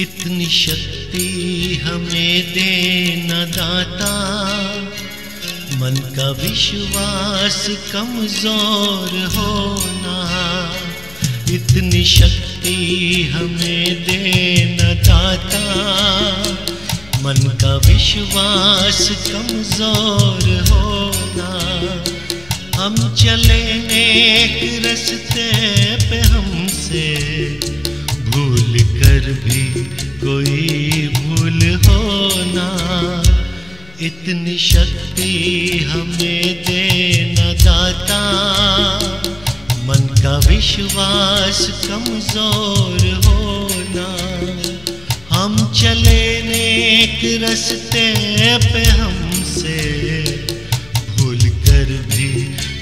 इतनी शक्ति हमें देना दाता, मन का विश्वास कमजोर होना। इतनी शक्ति हमें देना दाता, मन का विश्वास कमजोर होना। हम चले एक रास्ते पे हमसे भूल कर भी कोई भूल होना। इतनी शक्ति हमें देना दाता, मन का विश्वास कमजोर होना। हम चले नेक रास्ते पे हमसे भूल कर भी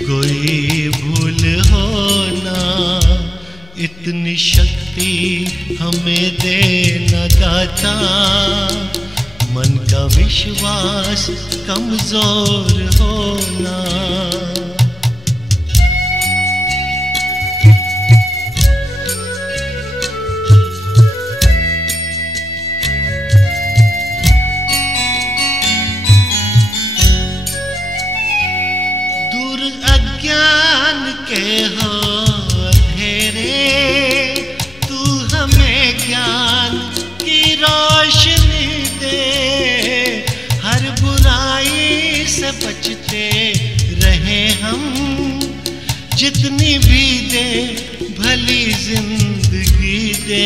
कोई भूल होना। इतनी शक्ति हमें देना दाता, मन का विश्वास कमजोर होना। दूर अज्ञान के हो अंधेरे, तू हमें ज्ञान की रोशनी दे। हर बुराई से बचते रहे हम, जितनी भी दे भली जिंदगी दे।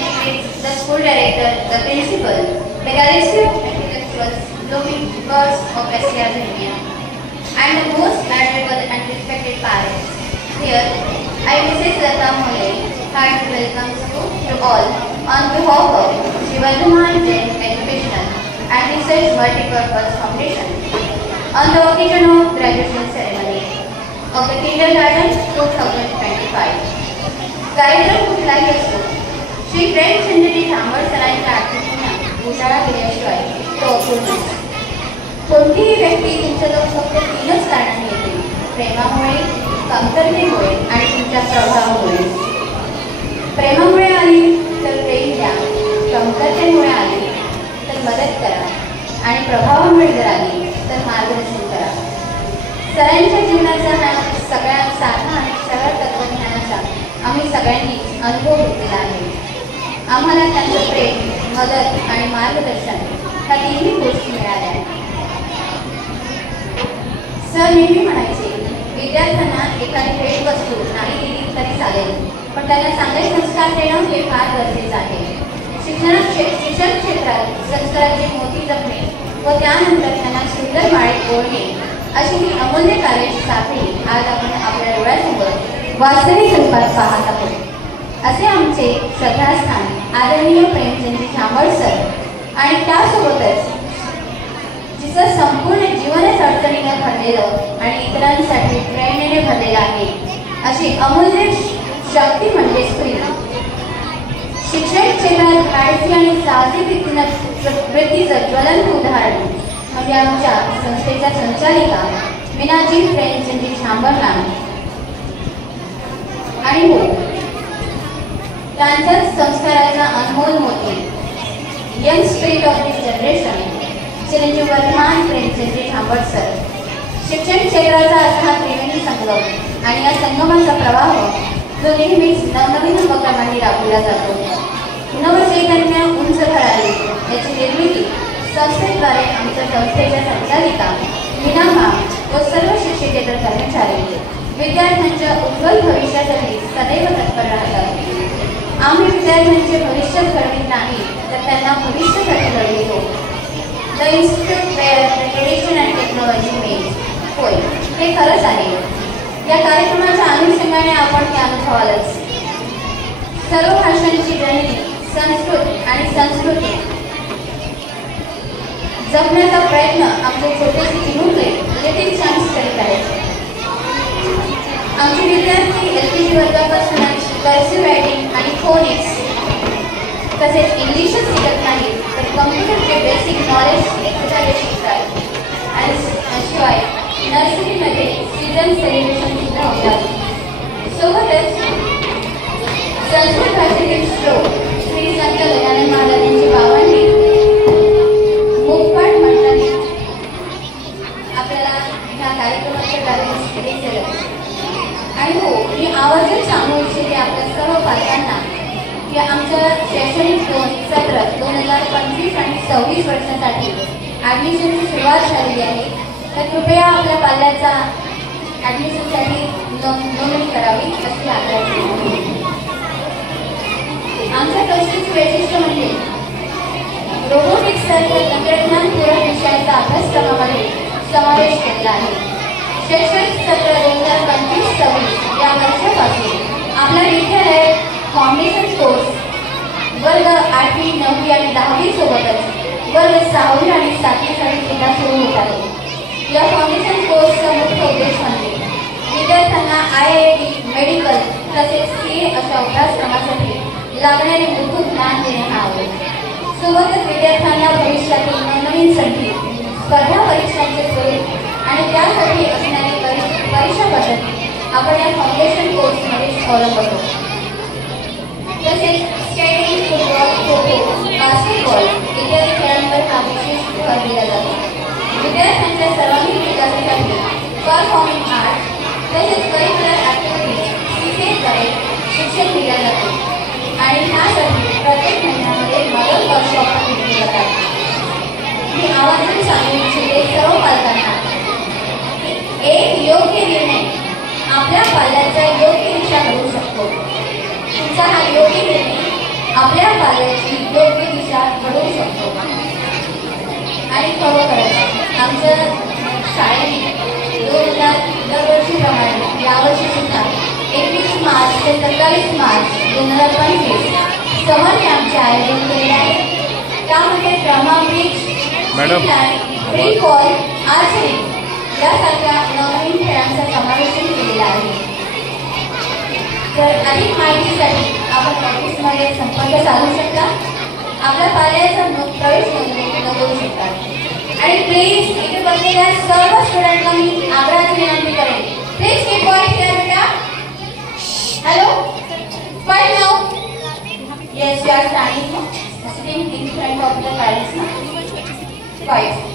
meets the school director, the principal, the galaxy of intellectuals, blooming birds of SCR India, and the most admirable and respected parents. Here, I, Mrs. Lata Mole, hearty welcomes you to all on behalf of Shivardhaman Jain Educational and Research Multipurpose Foundation on the occasion of graduation ceremony of the kindergarten 2025. कार्यक्रम कुठलाही असो, श्री प्रेमचंद्रजी थांबड सरांच्या आठवणींना उजाळा दिल्याशिवाय तो अपूर्ण. कोणतीही व्यक्ती तुमच्याजवळ फक्त 3च कारणाने येते: प्रेमामुळे, कमतरतेमुळे आणि तुमच्या प्रभावामुळे. प्रेमामुळे आली तर प्रेम द्या, कमतरतेमुळे आली तर मदत करा आणि प्रभावामुळे जर आली तर मार्गदर्शन करा. सरांच्या जीवनाचा हा सगळ्यात साधा आणि सरळ तत्वज्ञानाचा आम्ही सगळ्यांनी अनुभव घेतलेला आहे. आम्हाला त्यांचं प्रेम, मदत आणि मार्गदर्शन ह्या तिन्ही गोष्टी मिळाल्या. सर नेहमी म्हणायचे, विद्यार्थ्यांना एखादी भेटवस्तू नाही दिली तरी चालेल, पण त्यांना चांगले संस्कार देणं हे फार गरजेचं आहे. शिक्षण क्षेत्रात संस्काराची मोठी जपणे व त्यानंतर त्यांना सुंदर माळेत ओढणे अशी ही अमूल्य कार्याची साखळी आज आपण आपल्या डोळ्यासमोर वास्तविक रूपात पाहत आहोत. असे आमचे श्रद्धास्थान आदरणीय प्रेमचंदजी थांबड सर आणि त्यासोबतच जिचं संपूर्ण जीवनच अडचणीने भरलेलं आणि इतरांसाठी प्रेरणेने भरलेलं आहे अशी अमूल्य शक्ती म्हणजे स्त्री. शिक्षण क्षेत्रात धाडसी आणि साहसी वृत्तीचं ज्वलंत उदाहरण म्हणजे आमच्या संस्थेच्या संचालिका मीनाजी प्रेमचंदजी थांबड मॅम. आणि हो, त्यांच्याच संस्काराचा अनमोल मोती young spirit of this generation Chiranjeev Vardhaman Premchandji Thambad sir. शिक्षण क्षेत्राचा असा हा त्रिवेणी संगम आणि या संगमाचा प्रवाह जो नेहमीच नवनवीन उपक्रमांनी राबविला जातो. नवचैतन्य उंच घडाली याची निर्मिती संस्थेद्वारे आमच्या संस्थेच्या संचालिका मीना मॅम व सर्व शिक्षकेतर कर्मचारी विद्यार्थ्यांच्या उज्ज्वल भविष्यासाठी सदैव तत्पर राहतात. आम्ही विद्यार्थ्यांचे भविष्य घडवित नाही तर त्यांना भविष्यासाठी घडवितो. The institute where the tradition and technology melds. होय, हे खरंच आहे. या कार्यक्रमाच्या अनुषंगाने आपण ते अनुभवालच. सर्व भाषांची जननी संस्कृत आणि संस्कृती जपण्याचा प्रयत्न आमचे छोटेसे चिमुकले लिटिल चॅम्प्स करीत आहेत. आमचे विद्यार्थी LKG वर्गापासूनच कर्सिव्ह रायटिंग आणि फोनिक्स तसेच इंग्लिशच शिकत नाही तर कम्प्युटरचे बेसिक नॉलेज सुद्धा शिकतात. आणि शिवाय नर्सरीमध्ये सीझन सेलिब्रेशन सुद्धा होतात. सोबतच संस्कृत भाषेतील श्लोक श्री संत गजानन महाराजांची भावांनी मुखपाठ मंत्राने आपल्याला ह्या कार्यक्रमाच्या कार्यक्रम. आणि हो, मी आवर्जून सांगू इच्छिते आपल्या सर्व पालकांना की आमच्या शैक्षणिक सत्र 2025 आणि 26 वर्षासाठी ॲडमिशनची सुरुवात झालेली आहे. तर कृपया आपल्या पाल्याचा ॲडमिशनसाठी नोंदणी करावी अशी आग्रह. आमच्या ट्रस्टीचे वैशिष्ट्य म्हणजे रोबोटिक्ससारख्या तंत्रज्ञानपूरक विषयाचा अभ्यासक्रमामध्ये समावेश केलेला आहे. शैक्षणिक सत्र 2025-26 या वर्षापासून आपल्या विद्यालयात फाउंडेशन कोर्स वर्ग 8वी, 9वी आणि 10वी सोबतच वर्ग 6वी आणि 7वीसाठी सुद्धा सुरू होत आहे. या फाउंडेशन कोर्सचा मुख्य उद्देश म्हणजे विद्यार्थ्यांना IIT, मेडिकल तसेच CA अशा अभ्यासक्रमासाठी लागणारे मूलभूत ज्ञान देणे हा आहे. सोबतच विद्यार्थ्यांना भविष्यातील नवनवीन संधी, स्पर्धा परीक्षांचे स्वरूप आणि त्यासाठी असणारी परीक्षा पद्धती आपण या फाउंडेशन कोर्समध्ये अवलंबतो. तसेच skating, football, kho kho, basketball इत्यादी खेळांवर हा विशेष भर दिला जातो. विद्यार्थ्यांच्या सर्वांगीण विकासासाठी परफॉर्मिंग आर्ट तसेच करिक्युलर ॲक्टिव्हिटीज CCAद्वारे शिक्षण दिले जाते आणि ह्यासाठी प्रत्येक महिन्यामध्ये मॉडेल वर्कशॉप घेतले जातात. मी आवर्जून सांगू इच्छिते सर्व पालकांना एक योग्य निर्णय आपल्या पाल्याचा योग्य दिशा घडवू शकतो. तुमचा हा योग्य निर्णय आपल्या कार्याची योग्य दिशा घडवू शकतो. आणि खरोखरच आमच्या शाळेने दरवर्षीप्रमाणे यावर्षी सुद्धा 21 मार्च ते 27 मार्च 2025 समर कॅम्पचे आयोजन केले आहे. त्यामध्ये drama bridge, free fall, archery यासारख्या नवनवीन खेळांचा समावेश केलेला आहे. तर अधिक माहितीसाठी आपण ऑफिसमध्ये संपर्क साधू शकता. आपल्या कार्याचा प्रवेश नोंदवू शकता. आणि प्लीज इथे बसलेल्या सर्व स्टुडंटला मी आग्रहाची विनंती करेन, प्लीज कीप क्वाइट हियर बेटा. Hello, smile now. Yes, you are standing in front of the parents ना. क्वाइट.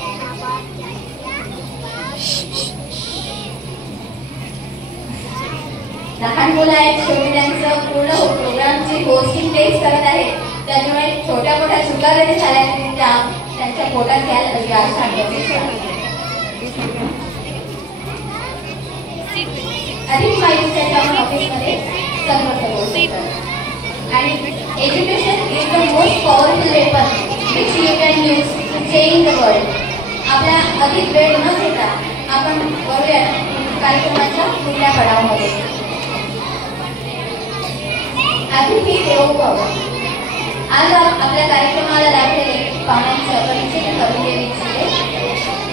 लहान मुलं आहेत, शेवटी त्यांचं पूर्ण प्रोग्रामची होस्टिंग तेच करत आहेत. त्यामुळे छोट्या मोठ्या चुका जरी झाल्या तरी त्यांच्या पोटात घ्यायला अशी आशा अपेक्षा. अधिक माहितीसाठी आपण ऑफिसमध्ये संपर्क करू शकतो. आणि education is the most powerful weapon which you can use to change the world. आपल्या अधिक वेळ न घेता आपण वळूया कार्यक्रमाच्या पुढल्या पडावामध्ये. अधिक देऊ पाहू. आज आपल्या कार्यक्रमाला लागलेले पाहुण्यांचं परिचय करून देऊ इच्छिते.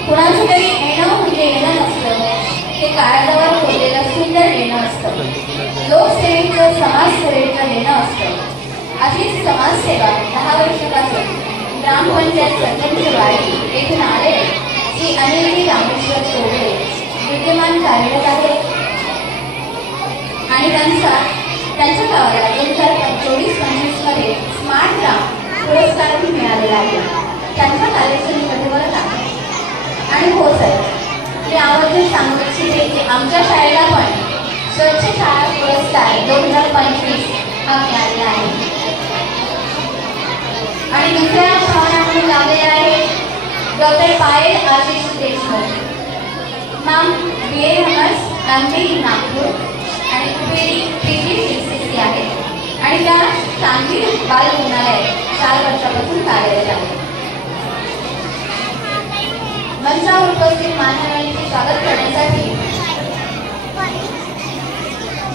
कुणाचं तरी येणं म्हणजे येणं नसतं, ते काळजावर खोदलेलं सुंदर येणं असतं. लोकसेवेचं, समाजसेवेचं येणं असतं. अशीच समाजसेवा 10 वर्षापासून ग्रामपंचायत सरपंचवाडी येथून आले श्री अनिलजी रामेश्वर सोबळे विद्यमान कार्यरत आहे. आणि त्यांच्या गावाला 2024-25 मध्ये स्मार्ट ग्राम पुरस्कार मिळालेला आहे. त्यांच्या कार्याचं मी कधीवरच आहे. आणि हो सर, मी आवर्जून सांगू इच्छिते की आमच्या शाळेला पण स्वच्छ शाळा पुरस्कार 2025 हा मिळालेला आहे. आणि दुसऱ्या भावना म्हणून लावलेला आहे doctor Payal Ashish Deshmukh, ma'am BA Honors MB Nagpur आणि PGCC आहे. आणि त्या सांगली बाल रुग्णालयात 4 वर्षापासून कार्यरत आहे. मंचावर उपस्थित मान्यवरांचे स्वागत करण्यासाठी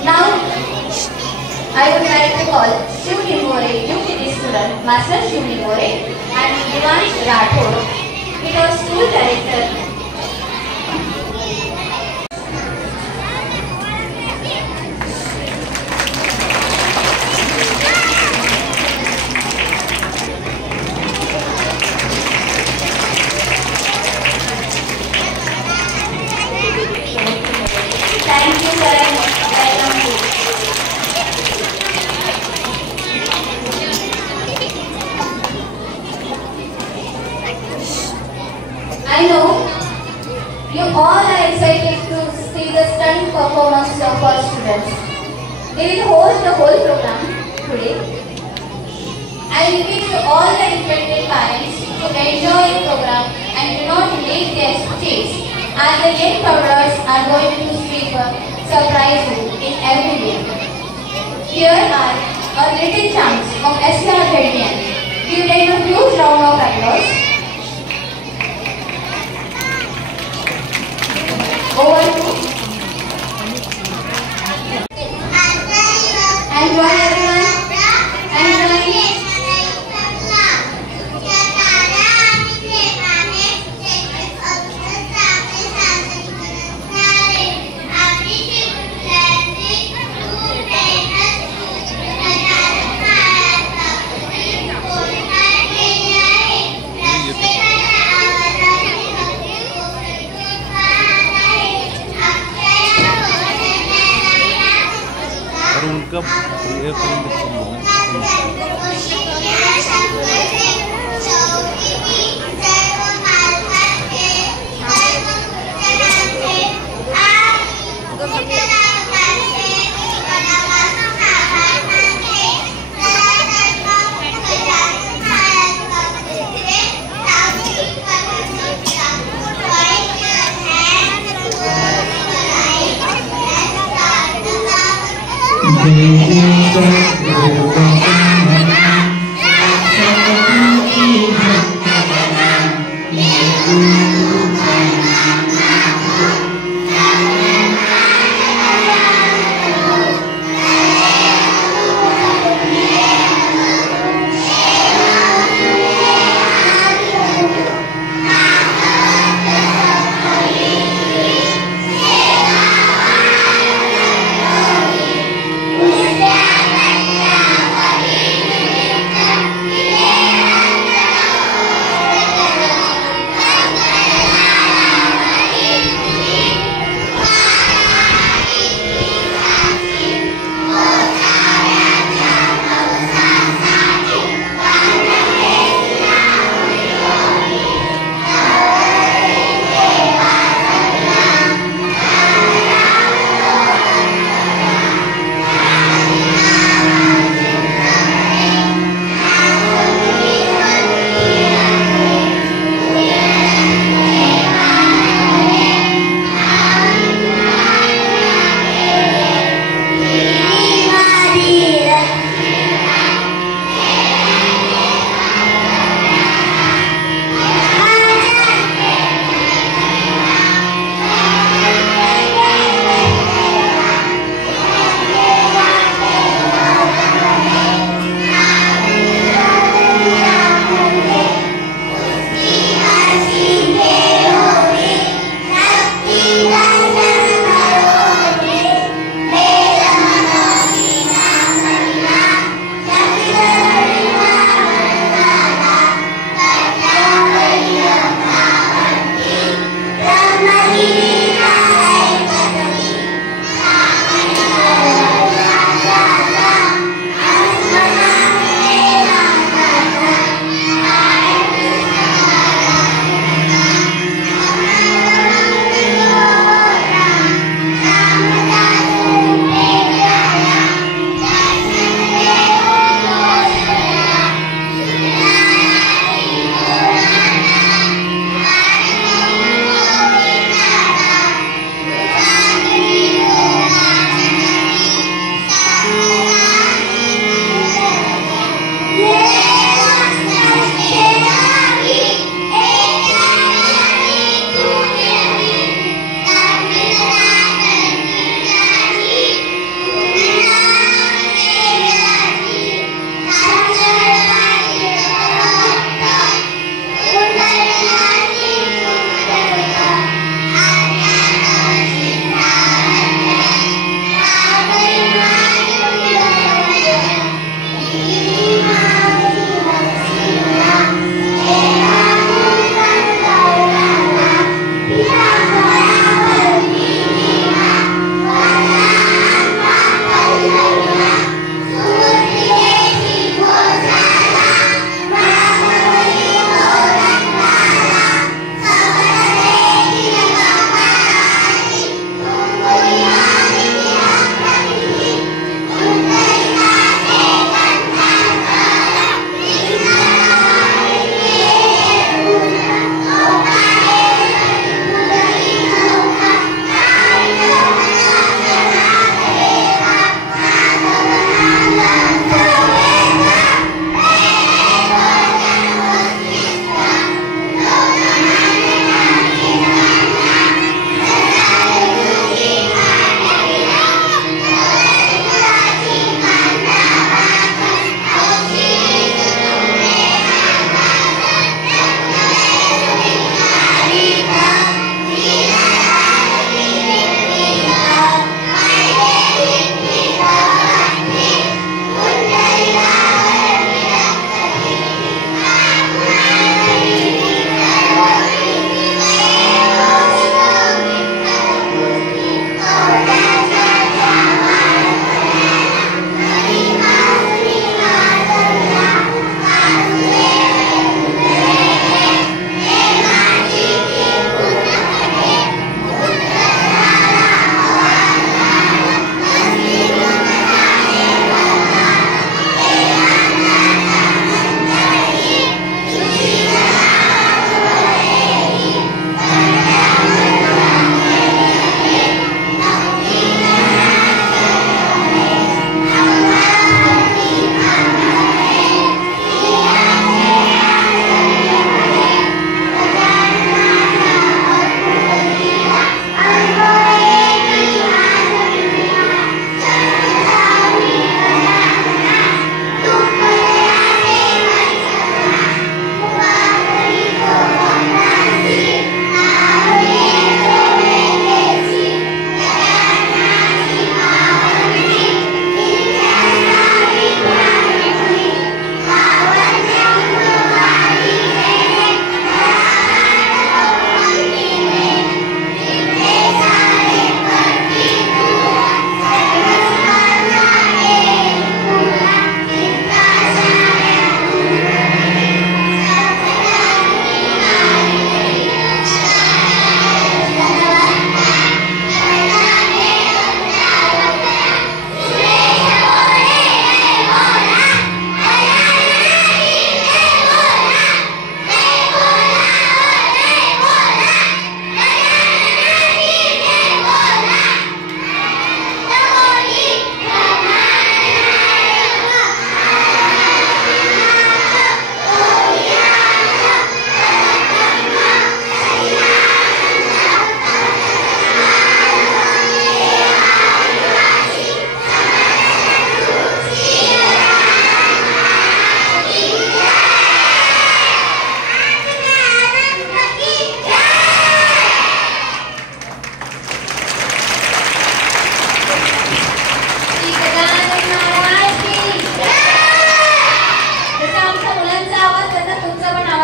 नाव I would like to call Shiv Nimore, UKG student, Master Shiv Nimore, and Divansh Rathod, it was school director. Thank you, sir. Welcome to. I know you all are excited to see the stunt performance of our students. They will host the whole program today. I repeat to all the respected parents to enjoy the program and do not leave their seats, as the young toddlers are going to surprise you in every way. Here are our little chunks of SR Radiant. Give them a huge round of applause. Over to and join everyone and join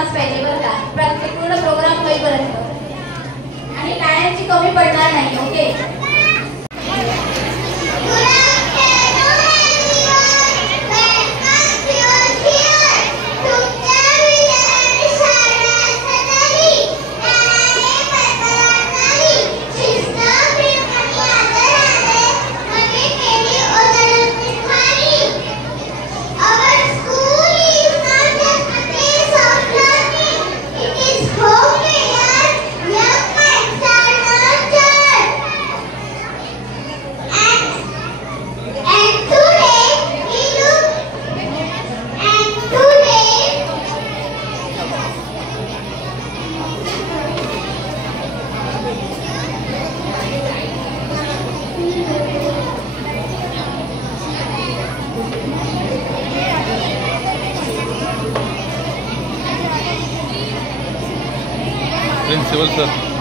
marks पाहिजे बरं का. प्रत्येक पूर्ण programme होईपर्यंत. आणि टाळ्यांची कमी पडणार नाही. ओके. Principal sir.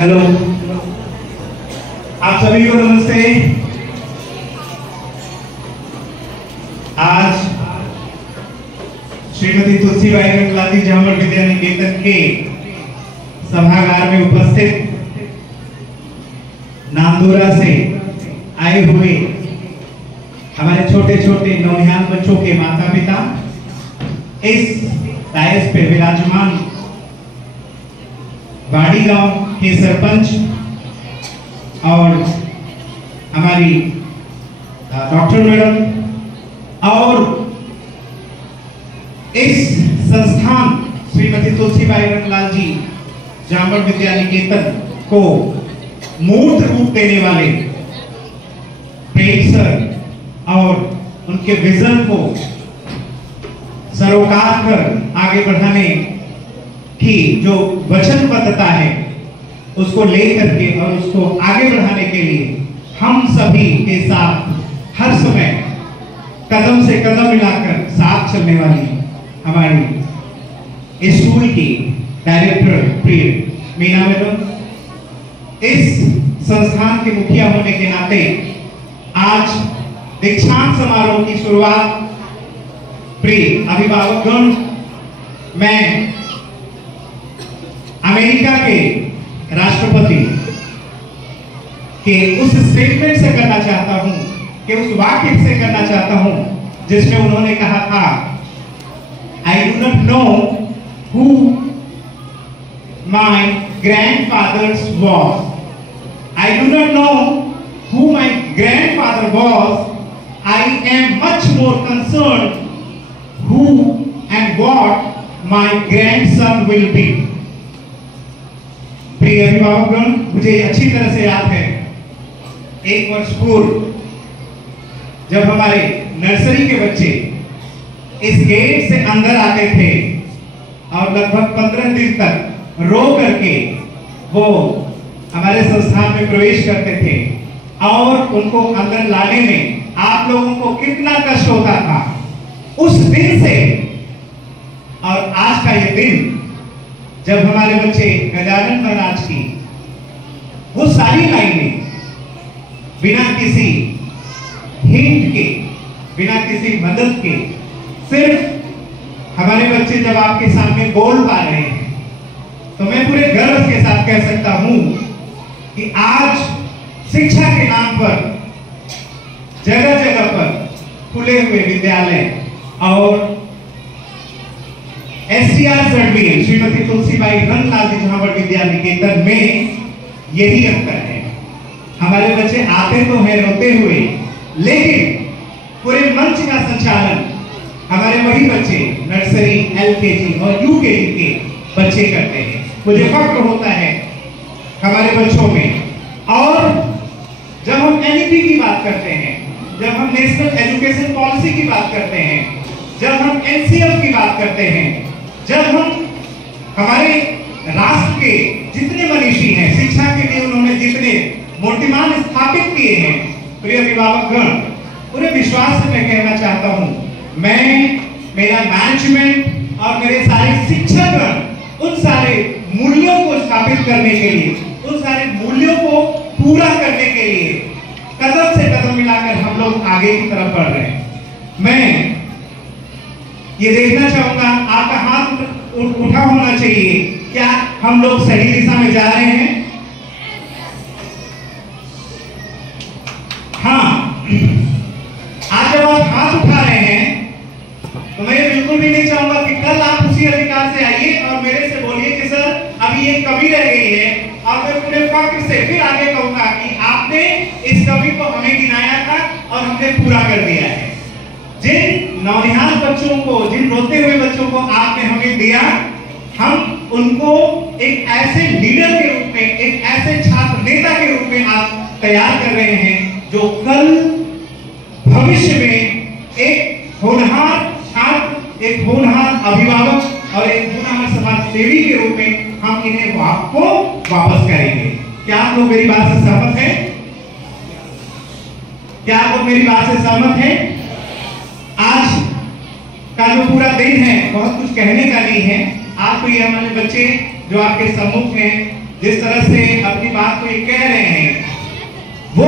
हेलो, आप सभी को नमस्ते। आज श्रीमती तुलसीबाई रंगलाती झामर विद्या निकेतन के सभागार में उपस्थित नांदोरा से आए हुए हमारे छोटे छोटे नौनिहाल बच्चों के माता पिता, इस डायस पे विराजमान बाड़ी गांव के सरपंच और हमारी डॉक्टर मैडम और इस संस्थान श्रीमती तुलसीबाई रंगलाल जी झामर विद्या निकेतन को मूर्त रूप देने वाले प्रेम सर और उनके विजन को सरोकार कर आगे बढ़ाने की जो वचनबद्धता है उसको लेकर के और उसको आगे बढ़ाने के लिए हम सभी के साथ हर समय कदम से कदम मिलाकर साथ चलने वाली हमारी स्कूल की डायरेक्टर प्रिय मीना मैडम, इस संस्थान के मुखिया होने के नाते आज दीक्षांत समारोह की शुरुआत प्रिय अभिभावकगण, मैं अमेरिका के राष्ट्रपति के उस स्टेटमेंट से करना चाहता हूं कि उस वाक्य से करना चाहता हूं जिसमें उन्होंने कहा था, I do not know who my grandfather was. I do not know who my grandfather was. I am much more concerned who and what my grandson will be. प्रिय अभिभावकगण, मुझे अच्छी तरह से याद है 1 वर्ष पूर्व जब हमारे नर्सरी के बच्चे इस गेट से अंदर आते थे और लगभग 15 दिन तक रो करके वो हमारे संस्थान में प्रवेश करते थे और उनको अंदर लाने में आप लोगों को कितना कष्ट होता था, उस दिन से और आज का ये दिन जब हमारे बच्चे गजानन महाराज की वो सारी लाइनें बिना किसी हिंट के, बिना किसी मदद के, सिर्फ हमारे बच्चे जब आपके सामने बोल पा रहे हैं, तो मैं पूरे गर्व के साथ कह सकता हूं कि आज शिक्षा के नाम पर जगह जगह पर खुले हुए विद्यालय और STRZBL श्रीमती तुलसीबाई रंगलाल जी झामर विद्या निकेतन में यही अंतर है। हमारे बच्चे आते तो हैं रोते हुए, लेकिन पूरे मंच का संचालन हमारे वही बच्चे नर्सरी, LKG और UKG के बच्चे करते हैं। मुझे फक्र होता है हमारे बच्चों में। और जब हम NEP की बात करते हैं, जब हम नेशनल एजुकेशन पॉलिसी की बात करते हैं, जब हम NCF की बात करते हैं, जब हम हमारे राष्ट्र के जितने मनीषी हैं, शिक्षा के लिए उन्होंने जितने मूर्तिमान स्थापित किए हैं, प्रिय अभिभावकगण, पूरे विश्वास से मैं कहना चाहता हूं, मैं, मेरा मैनेजमेंट और मेरे सारे शिक्षकगण उन सारे मूल्यों को स्थापित करने के लिए, उन सारे मूल्यों को पूरा करने के लिए कदम से कदम मिलाकर हम लोग आगे की तरफ बढ़ रहे हैं। मैं ये देखना चाहूंगा, आपका हाथ उठा होना चाहिए, क्या हम लोग सही दिशा में जा रहे हैं? हाँ, आज जब आप हाथ उठा रहे हैं तो मैं बिल्कुल भी नहीं चाहूंगा कि कल आप उसी अधिकार से आइए और मेरे से बोलिए कि सर अभी ये कमी रह गई है, और मैं पूरे फक्र से फिर आगे कहूंगा कि आपने इस कमी को हमें गिनाया था और हमने पूरा कर दिया है। जिन नौनिहाल बच्चों को, जिन रोते हुए बच्चों को आपने हमें दिया, हम उनको एक ऐसे लीडर के रूप में, एक ऐसे छात्र नेता के रूप में आज तैयार कर रहे हैं जो कल भविष्य में एक होनहार छात्र, एक होनहार अभिभावक और एक होनहार समाज सेवी के रूप में हम इन्हें आपको वापस करेंगे। क्या आप लोग मेरी बात से सहमत हैं? क्या आप लोग मेरी बात से सहमत हैं? आज का जो पूरा दिन है बहुत कुछ कहने का नहीं है। आपको ये हमारे बच्चे जो आपके सम्मुख हैं, जिस तरह से अपनी बात को ये कह रहे हैं, वो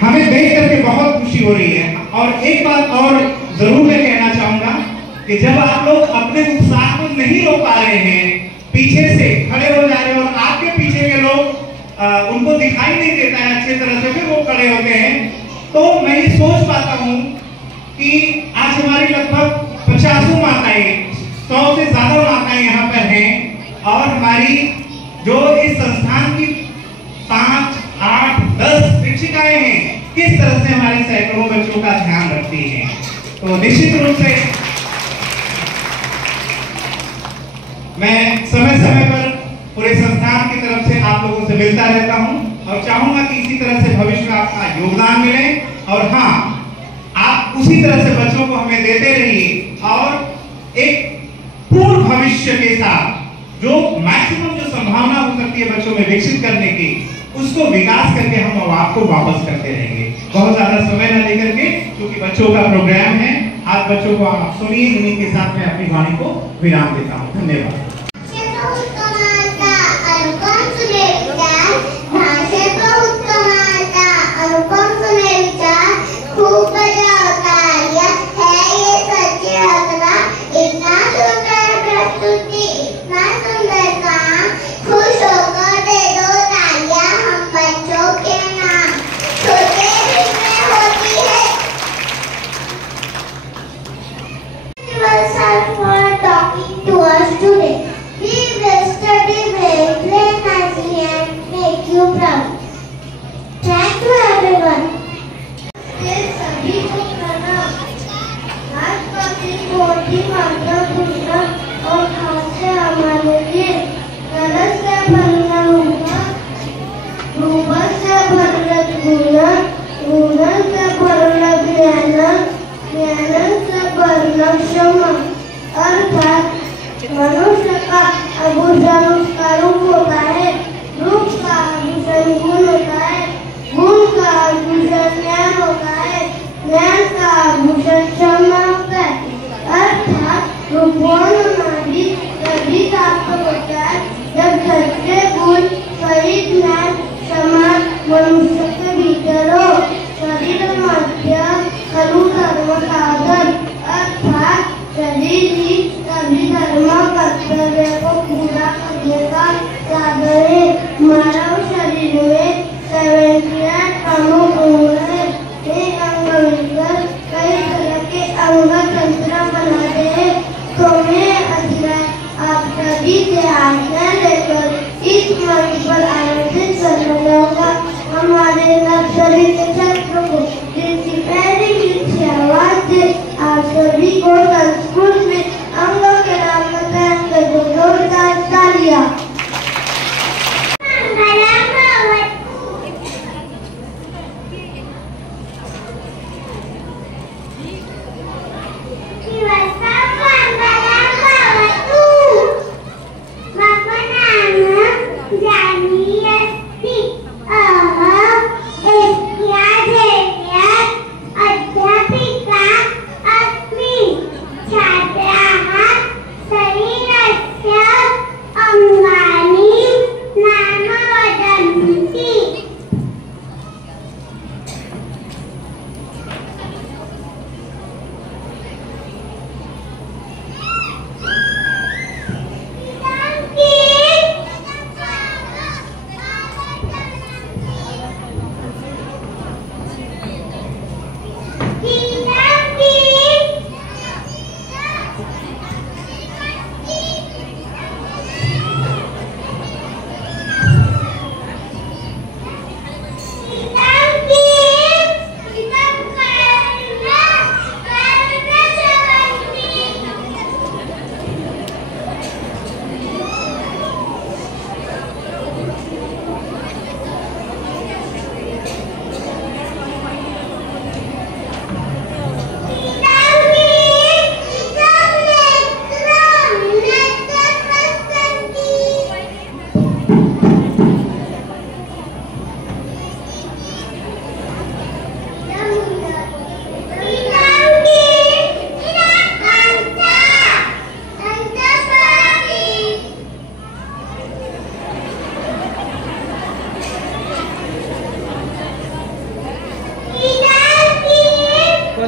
हमें देख करके बहुत खुशी हो रही है। और एक बात और जरूर मैं कहना चाहूंगा कि जब आप लोग अपने उत्साह को नहीं रोक पा रहे हैं, पीछे से खड़े हो जा रहे हैं और आपके पीछे के लोग उनको दिखाई नहीं देता है अच्छी तरह से, फिर वो खड़े होते हैं, तो मैं ये सोच पाता हूँ कि आज हमारी लगभग 50 माताएं, 100 से ज्यादा माताएं यहाँ पर हैं और हमारी जो इस संस्थान की 5, 8, 10 शिक्षिकाएं हैं, किस तरह से हमारे सैकड़ों बच्चों का ध्यान रखती हैं। तो निश्चित रूप से मैं समय समय पर पूरे संस्थान की तरफ से आप लोगों से मिलता रहता हूं और चाहूंगा कि इसी तरह से भविष्य में आपका योगदान मिले और हाँ, आप उसी तरह से बच्चों को हमें देते रहिए और एक पूर्ण भविष्य के साथ जो मैक्सिमम जो संभावना हो सकती है बच्चों में विकसित करने की, उसको विकास करके हम आपको वापस करते रहेंगे। बहुत ज्यादा समय न लेकर के, क्योंकि बच्चों का प्रोग्राम है, आज बच्चों को आप सुनिए। इन्हीं के साथ मैं अपनी वाणी को विराम देता हूँ। धन्यवाद। For talking to us today.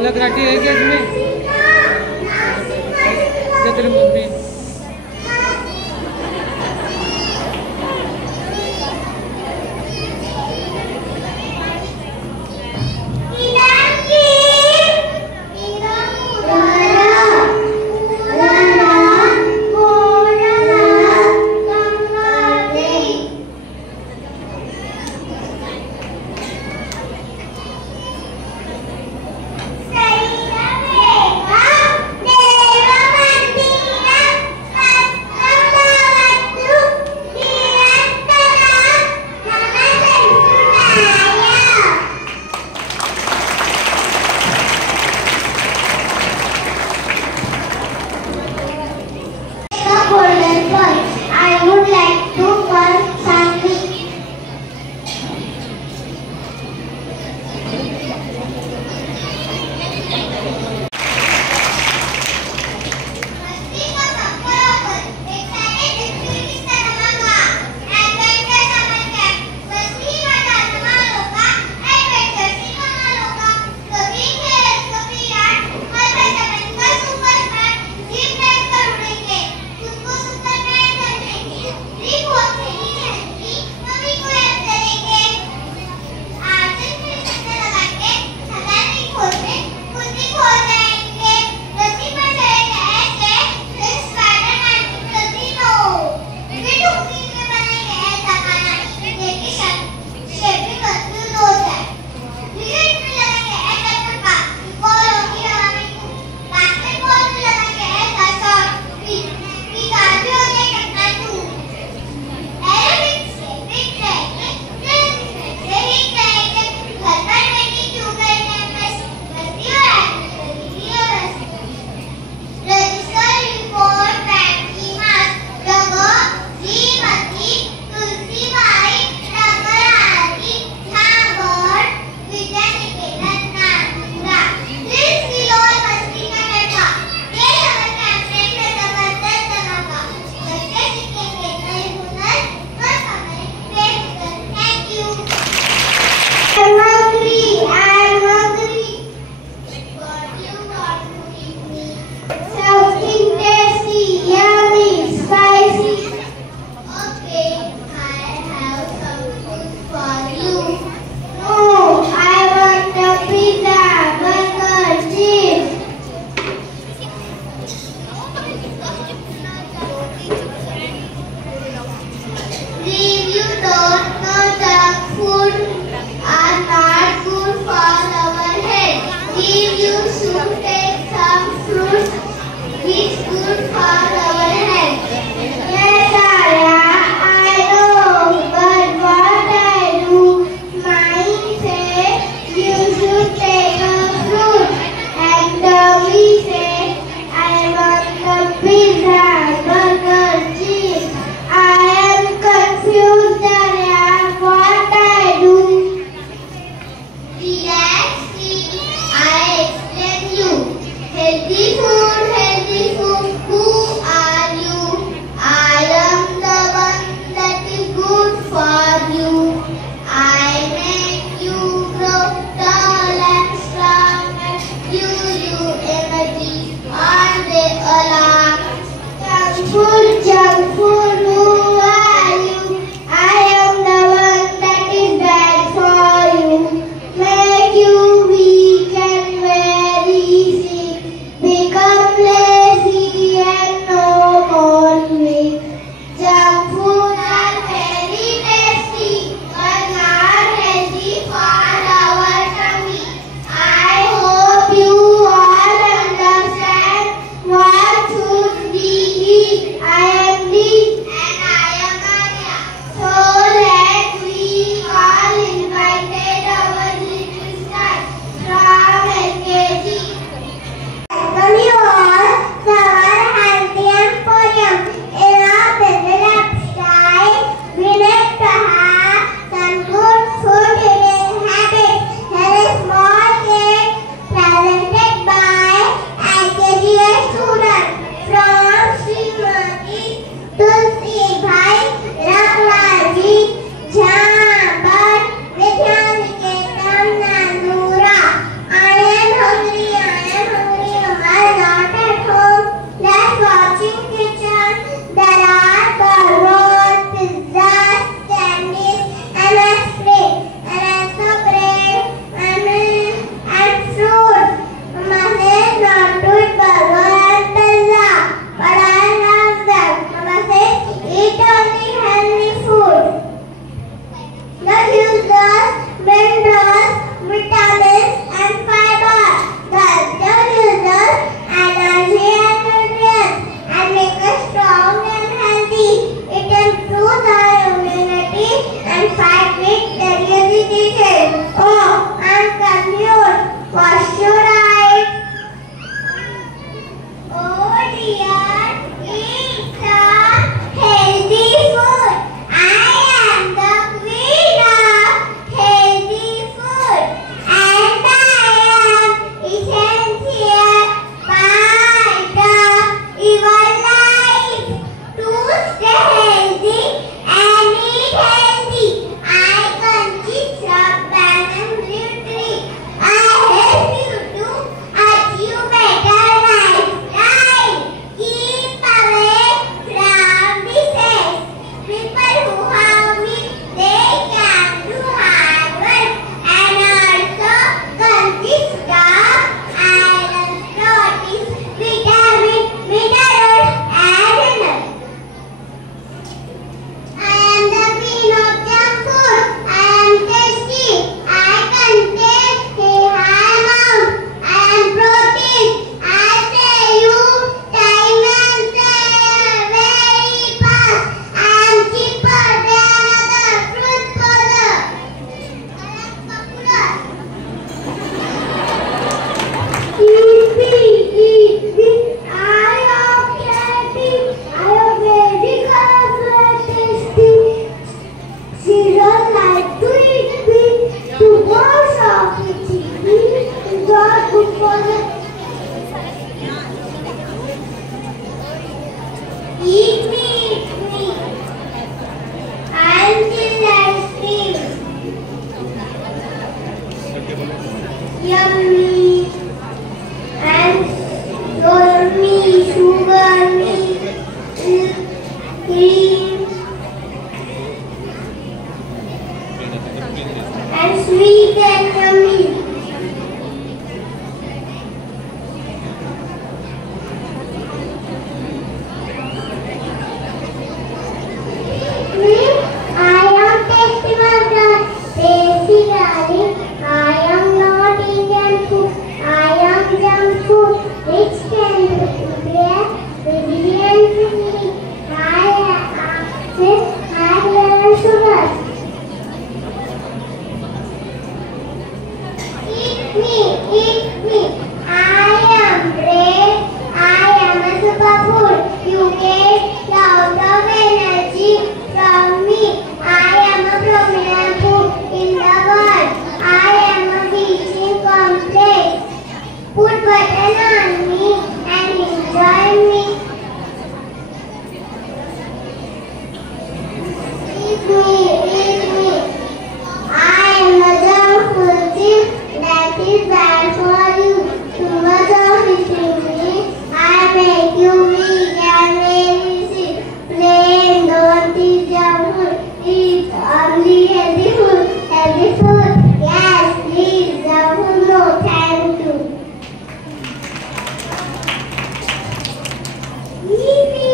अलग राटी है क्या इसमें? तेरे mummy Junk food are very tasty. yummy, and me, sugar, me, cream, and sweet and yummy. I am tasty burger. Basically, I am not Indian food. I am junk food, which can prepare brilliantly with high level sugar. Eat me. I am brave. I am a superfood. You get lot of energy from me. I am a prominent food in the world. I am a teaching complex. Put button on me and enjoy me. Eat me. I am a junk food chip that is bad for you. Too much of eating me, I make you weak and lazy. Plain don't eat junk food. Eat only healthy food. Yes, please, junk food, no, thank you. Eat me.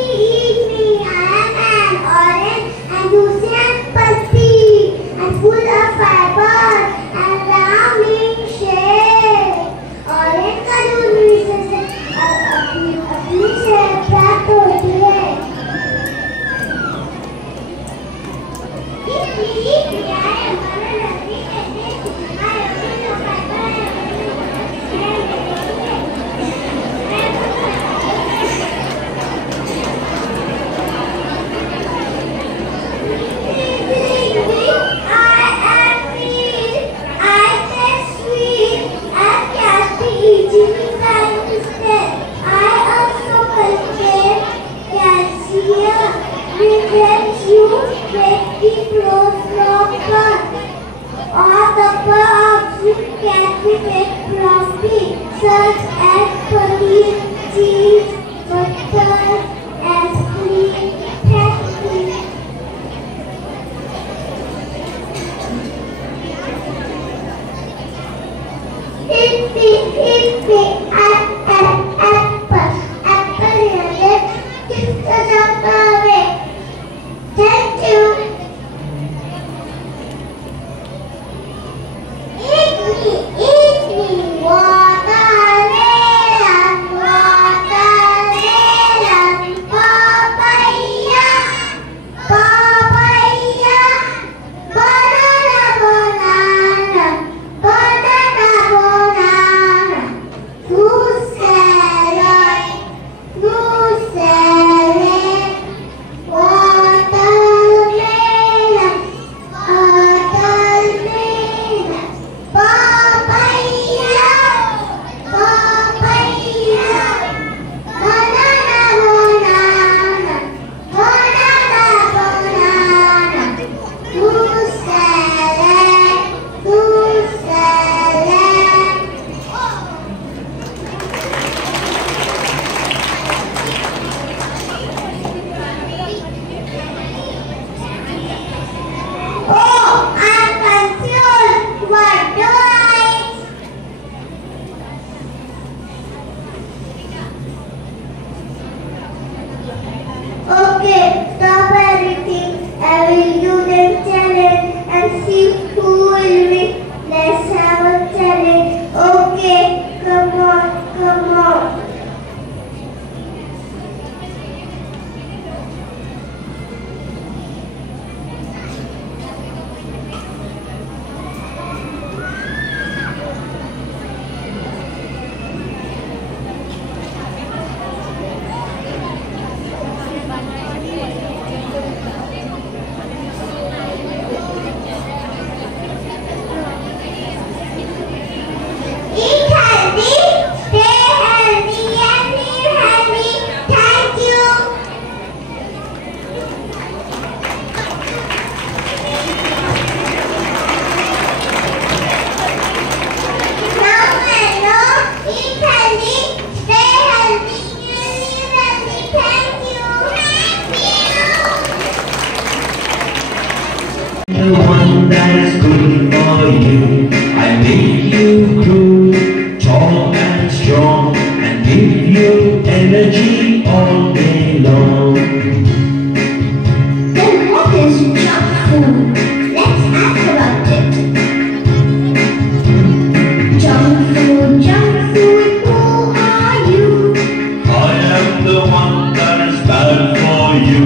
I am an orange and juicy and pulpy and full of fiber and round shape. Orange का juice अपनी shape प्राप्त होती है. Eat me. I am one of the I am full of fiber you make the clothes proper. that is good for you. I make you grow tall and strong and give you energy all day long. Then what is junk food? Let's ask about it. Junk food, who are you? I am the one that is bad for you.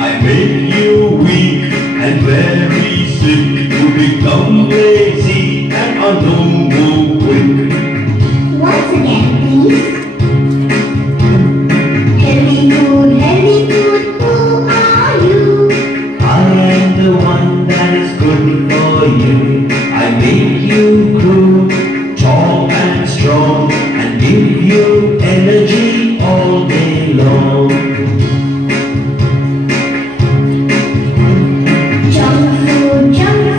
I make you weak and very sick. You become lazy and are no more quick. Once again, please. Healthy food, who are you? I am the one that is good for you. I make you grow tall and strong and give you energy all day long. Junk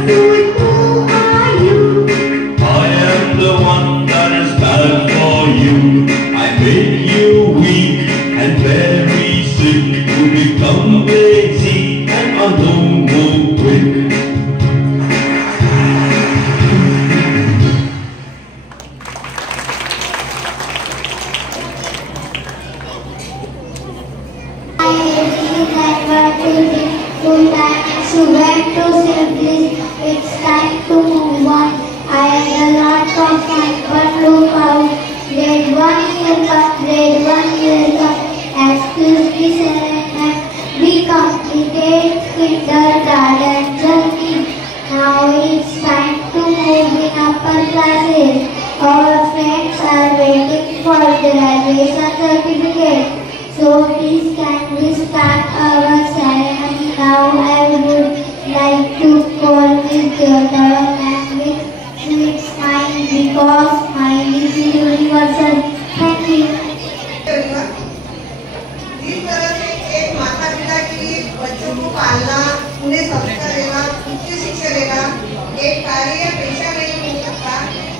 food, who are you? I am the one that is bad for you. I make you weak and very sick. You become lazy and are no more quick. It's time to move on. I had a lot of fun, but look out. Grade 1 year up, grade 1 year up. Excuse me, sir, we completed kindergarten journey. Now it's time to move in upper classes. Our friends are waiting for graduation certificate. So please can we start our ceremony now? I would like to call Miss Deodara and with sweet smile because smile is universal. Thank you. जिस तरह से एक माता पिता के लिए बच्चों को पालना, उन्हें संस्कार देना, उच्च शिक्षा देना एक कार्य या पेशा नहीं हो सकता,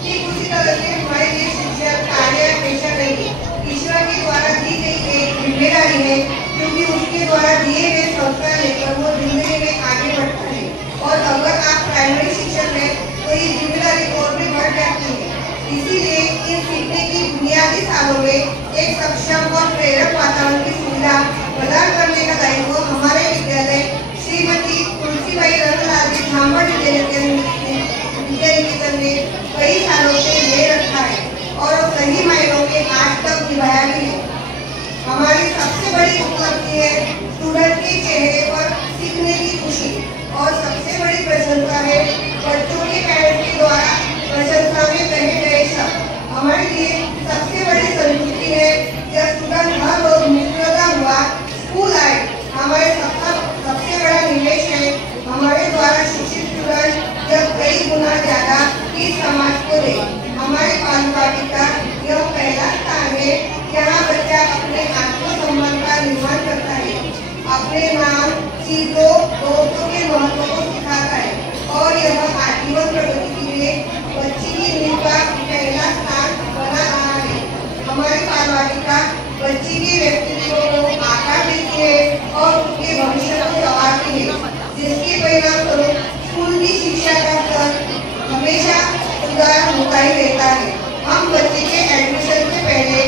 ठीक उसी तरह से हमारे लिए शिक्षा कार्य या पेशा नहीं, ईश्वर के द्वारा दी गई एक जिम्मेदारी है, क्योंकि उसके द्वारा दिए गए संस्कार लेकर वो जिंदगी में आगे बढ़ता है। और अगर आप प्राइमरी शिक्षक हैं तो ये जिम्मेदारी और भी बढ़ जाती है। इसीलिए इन सीखने की बुनियादी सालों में एक सक्षम और प्रेरक वातावरण की सुविधा प्रदान करने का दायित्व हमारे विद्यालय श्रीमती तुलसीबाई रंगलाल जी झांबड़ विद्यानिकेतन ने कई सालों से ले रखा है और सही मायनों में आज तक निभाया भी है। हमारी सबसे बड़ी उपलब्धि है स्टूडेंट के चेहरे पर सीखने की खुशी और सबसे बड़ी प्रशंसा है बच्चों के पेरेंट्स के द्वारा प्रशंसा में कहे गए शब्द। हमारे लिए सबसे बड़ी संतुष्टि है जब स्टूडेंट हर रोज मुस्कुराता हुआ स्कूल आए। हमारे सबसे बड़ा निवेश है हमारे द्वारा शिक्षित स्टूडेंट जब कई गुना ज्यादा इस समाज को दे। हमारे बालिका यह पहला स्थान है जहाँ बच्चा अपने आत्मसम्मान का निर्माण करता है, अपने नाम, चीजों, दोस्तों के महत्व को सिखाता है और यह आजीवन प्रगति के लिए बच्ची की नींव का पहला स्थान बना रहा है। हमारी बालिका बच्ची के व्यक्तित्व को आकार देती है और उसके भविष्य को संवारती है, जिसके परिणाम स्वरूप स्कूल की शिक्षा का स्तर हमेशा सुधार होता ही रहता है। हम बच्चे के एडमिशन से पहले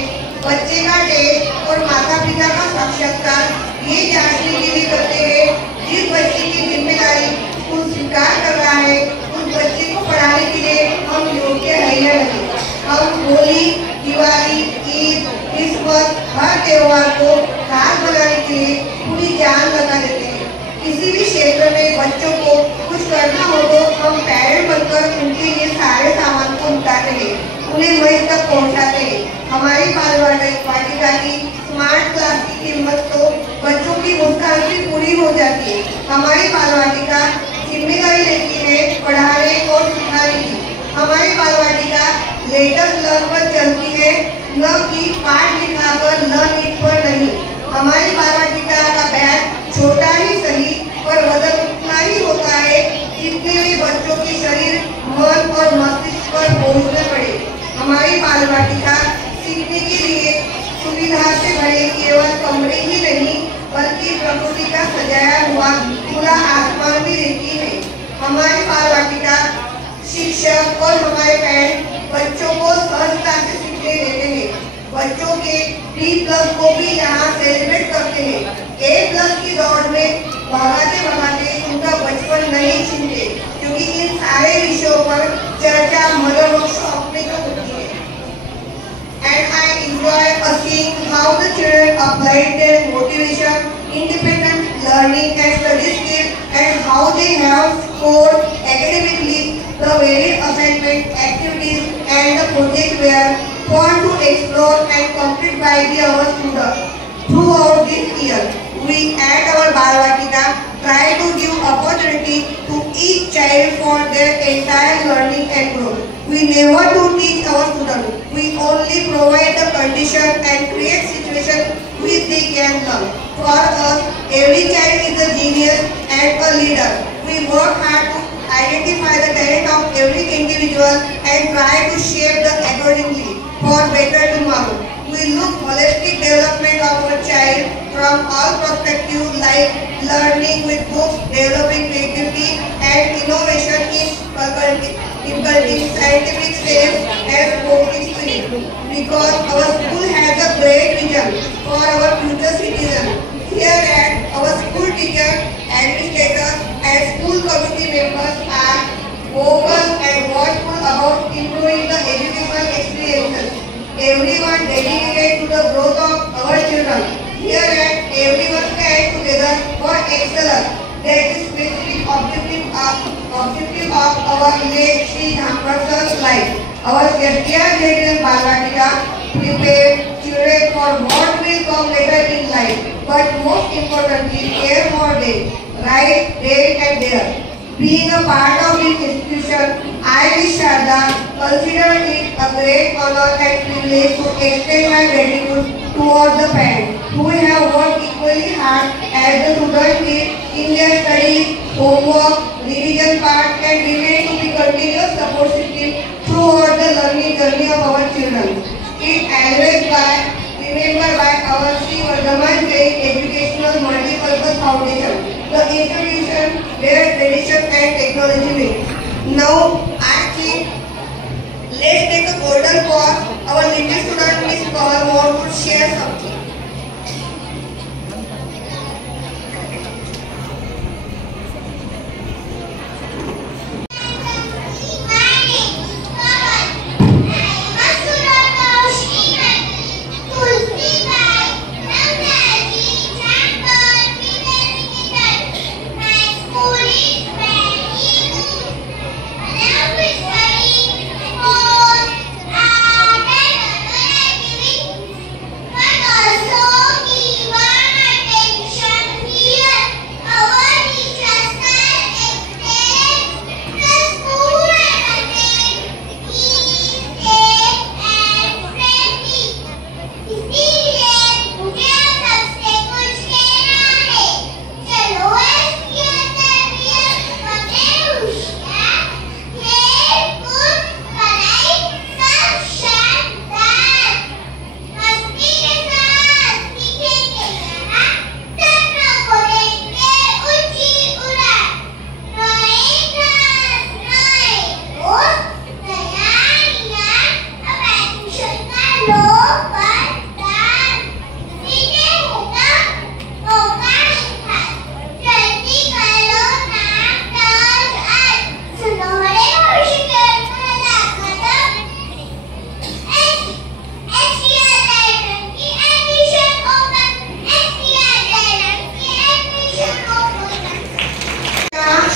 बच्चे का टेस्ट और माता पिता का साक्षात्कार ये जांचने के लिए करते हैं जिस बच्चे की जिम्मेदारी स्कूल स्वीकार कर रहा है उस बच्चे को पढ़ाने के लिए हम योग्य है या नहीं। हम होली, दिवाली, ईद, क्रिसमस हर त्योहार को खास बनाने के लिए पूरी जान लगा देते हैं। किसी भी क्षेत्र में बच्चों को कुछ करना हो तो हम पेरेंट बनकर उनके लिए सारे सामान को जुटाते हैं, उन्हें वहीं तक पहुंचाते हैं। हमारी बालिका की स्मार्ट क्लास की कीमत तो बच्चों की मुस्कान से पूरी हो जाती है। हमारी बालिका जिम्मेदारी लेती है पढ़ाने और सिखाने की। हमारी बालिका लेटेस्ट लर्न पर चलती है, न कि पाठ लिखाकर लर्न इट पर नहीं। हमारी बालिका का बैग छोटा ही सही पर वजन उतना ही होता है शिक्षक और हमारे पेरेंट्स बच्चों को सहजता से सीखने देते हैं। बच्चों के B+ को भी यहाँ सेलिब्रेट करते हैं। A+ की दौड़ में भगाते भगाते उनका बचपन नहीं छीनते, क्योंकि इन सारे विषयों पर चर्चा मदर वर्कशॉप में तो होती है। And I enjoy seeing how the children applied their motivation, independent learning and study skills, and how they have scored academically. The varied assignment activities and the project were fun to explore and complete by our students. Throughout this year, we at our Balvatika try to give opportunity to each child for their entire learning and growth. We never do teach our students. We only provide the condition and create situation which they can learn. For us, every child is a genius and a leader. We work hard to identify the talent of every individual and try to shape them accordingly for better tomorrow. We look holistic development of our child from all perspectives, like learning with books, developing creativity and innovation in scientific science and sporting spirit. Because our school has a great vision for our future citizens. Here at our school teachers, administrators and school committee members are vocal and watchful about improving the educational experiences. Everyone dedicated to the growth of our children. Here at everyone stand together for excellence. That is specific objective of our late Shri Dhamparsan's life. Our SDR Balvatika prepare children for what will come later in life, but most importantly care for them, right, day and there. Being a part of this institution, I, Sharda, consider it a great honor and privilege to extend my gratitude towards the parents who have worked equally hard as the students did in their studies, homework, revision part, and remain to be continuous support system throughout the learning journey of our children. It always remembered by our Sri Vardhaman Jain Educational Multipurpose Foundation, the institution where tradition and technology meet. Now, I think let's take a golden pause. Our little student Miss Paul wants to share something.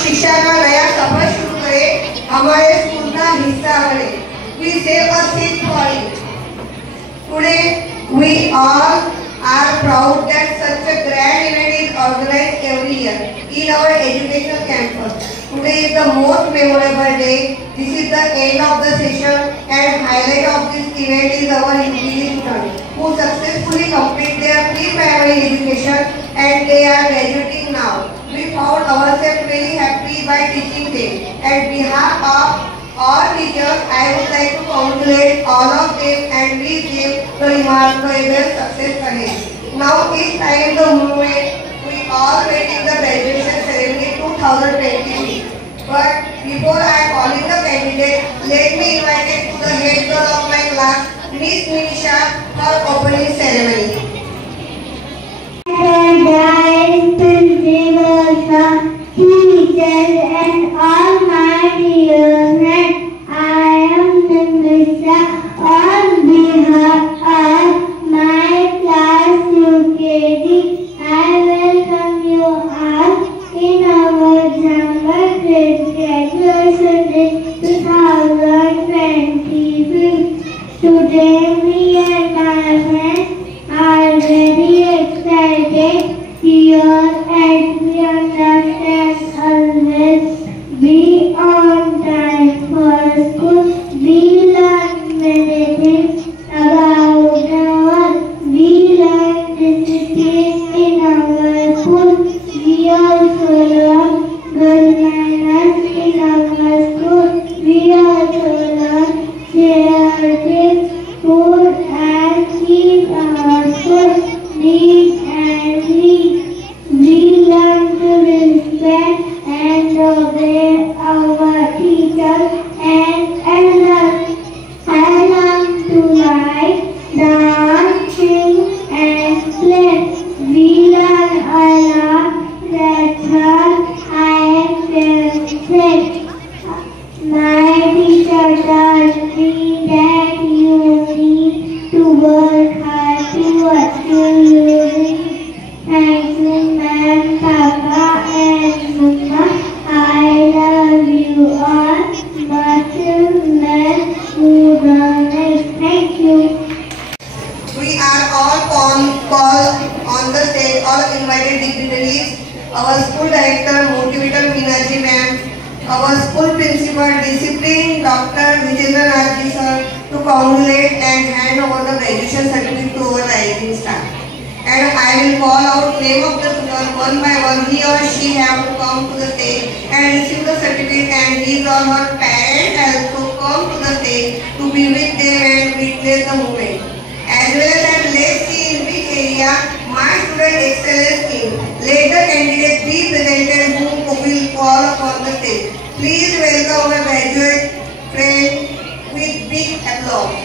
शिक्षा का नया सफर शुरू करें, हमारे school का हिस्सा बने. We save a seat for it. Today we all are proud that such a grand event is organized every year in our educational campus. Today is the most memorable day. This is the end of the session, and highlight of this event is our UPD students who successfully complete their pre-primary education and they are graduating now. We found ourselves very happy by teaching them. On behalf of all teachers, I would like to congratulate all of them and wish them the remarkable success ahead. Now it's time the moment we all waiting the graduation ceremony 2023. But before I calling the candidate, let me invite it to the head girl of my class, Miss Nisha, for opening ceremony. Teachers and all my dear friends, I am the Nisha on behalf of my class UKG. I welcome you all in our Jamba Grade Graduation Day 2025. Today we and my friends are very excited. Here at we understand always be on time for school. We learn many things about the world. We learn discipline in our school. We also learn good manners in our school. We also learn sharing food and keep our school neat and clean. We learn to respect and obey our teachers and elders. I learn to like, dance, sing and play. We learn a lot that I can say. My teacher taught me that you need to work hard to achieve your dreams. Thank you, ma'am, Papa, and Mama. I love you all. Much who donate. Thank you. We are all called on the stage, all invited dignitaries, our school director, motivator Meenaji ma'am, our school principal, discipline Dr. Vijendra Nathji sir, to congratulate and hand over the graduation certificate to our rising star. And I will call out name of the student one by one. He or she have to come to the stage and receive the certificate, and his or her parent also come to the stage to be with them and witness the moment. As well as let's see in which area my student excellence in. Let the candidates be presented whom will call upon the stage. Please welcome our graduate friend with big applause.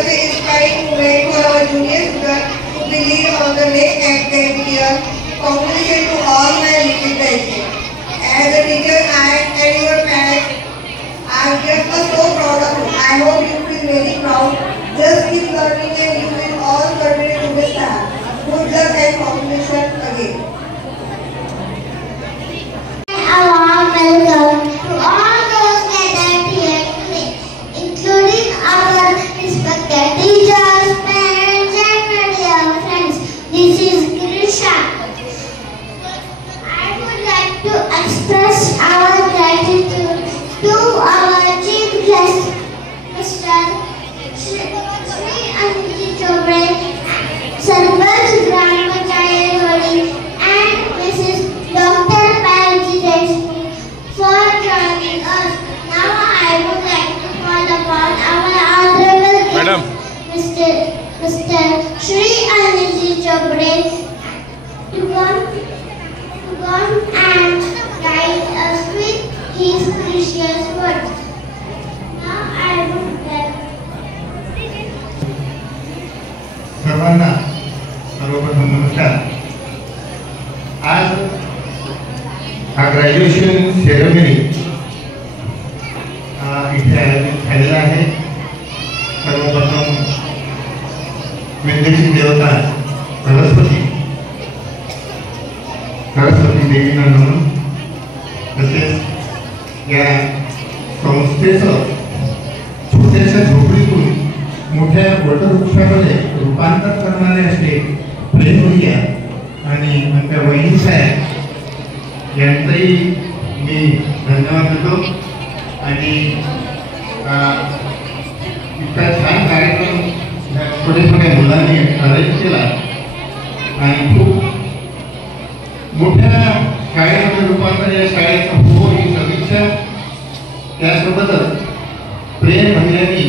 such an inspiring moment for our junior students to be lead on the next academic year. Congratulations to all my little batches. As a teacher, I and your parents are just so proud of you. I hope you feel very proud. Just keep learning and you will all continue to be stars. Good luck and congratulations again. A warm welcome to all those gathered here today, including our respected teachers, parents, and media friends. This is Grisha. I would like to express our gratitude to our chief guest, Mr. Sri Anji Chobre, Sarpanch Gram Panchayat Wadi, and Mrs. Dr. Payaji Deshmukh for joining us. Now I would like to call upon our honorable guest, Mr. Sri Anji Chobre, to come and guide us with his precious words. Now I would like सर्वांना सर्वप्रथम नमस्कार. आज हा graduation ceremony इथे आयोजित झालेला आहे. सर्वप्रथम विद्येची देवता सरस्वती देवींना नमन. तसेच या संस्थेचं छोट्याशा झोपडीतून मोठ्या वटवृक्षामध्ये रूपांतर करणारे असले प्रेम भैया आणि आमच्या वहिनी साहेब यांचाही मी धन्यवाद देतो. आणि इतका छान कार्यक्रम छोट्या छोट्या मुलांनी अरेंज केला आणि खूप मोठ्या शाळेमध्ये रूपांतर या शाळेचं हो ही सदिच्छा. त्यासोबतच प्रेम भैयांनी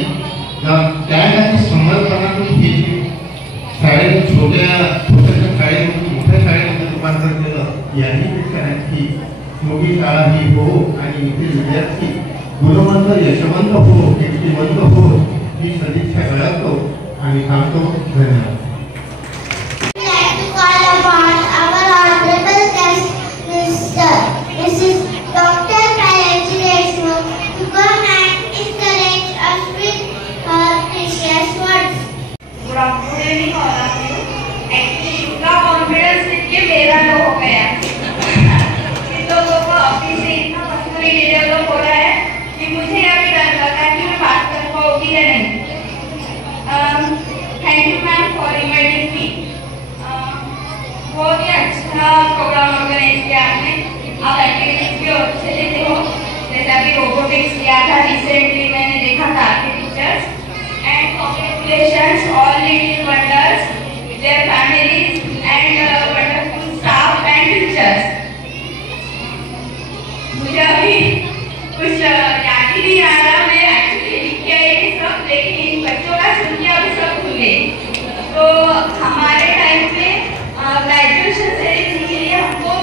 त्याग आणि समर्पणातून ही शाळेत छोट्याशा शाळेमधून मोठ्या शाळेमध्ये रूपांतर केलं. याहीपेक्षा आणखी मोठी शाळा ही हो आणि इथे विद्यार्थी गुणवंत यशवंत हो कीर्तिवंत हो ही सदिच्छा कळवतो आणि थांबतो. धन्यवाद. Mrs. Dr. Payaji Deshmukh to come and encourage us with her precious words. Good evening all of you. Actually, इतना confidence देख के मेरा लो हो गया. इन लोगों को अपनी से इतना मजबूरी डेवलप हो रहा है कि मुझे अभी डर लगा है कि मैं बात कर पाऊंगी या नहीं. Thank you ma'am for inviting me. बहुत ही अच्छा प्रोग्राम ऑर्गेनाइज किया आपने. आप एक्टिविटीज भी अच्छे लेते हो. जैसे अभी रोबोटिक्स किया था रिसेंटली मैंने देखा था आपके teachers. And congratulations all little wonders, their families and wonderful staff and teachers. मुझे अभी कुछ याद ही नहीं आ रहा. मैं एक्चुअली लिख के आई सब, लेकिन बच्चों का सुन के अभी सब भूल गए. तो हमारे टाइम पे ग्रेजुएशन सेरेमनी के लिए हमको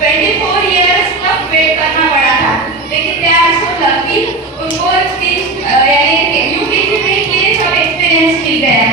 24 इयर्स तक वेट करना पड़ा था. लेकिन दे आर सो लकी, उनको यानी यूपीजी में ये सब एक्सपीरियंस मिल गया.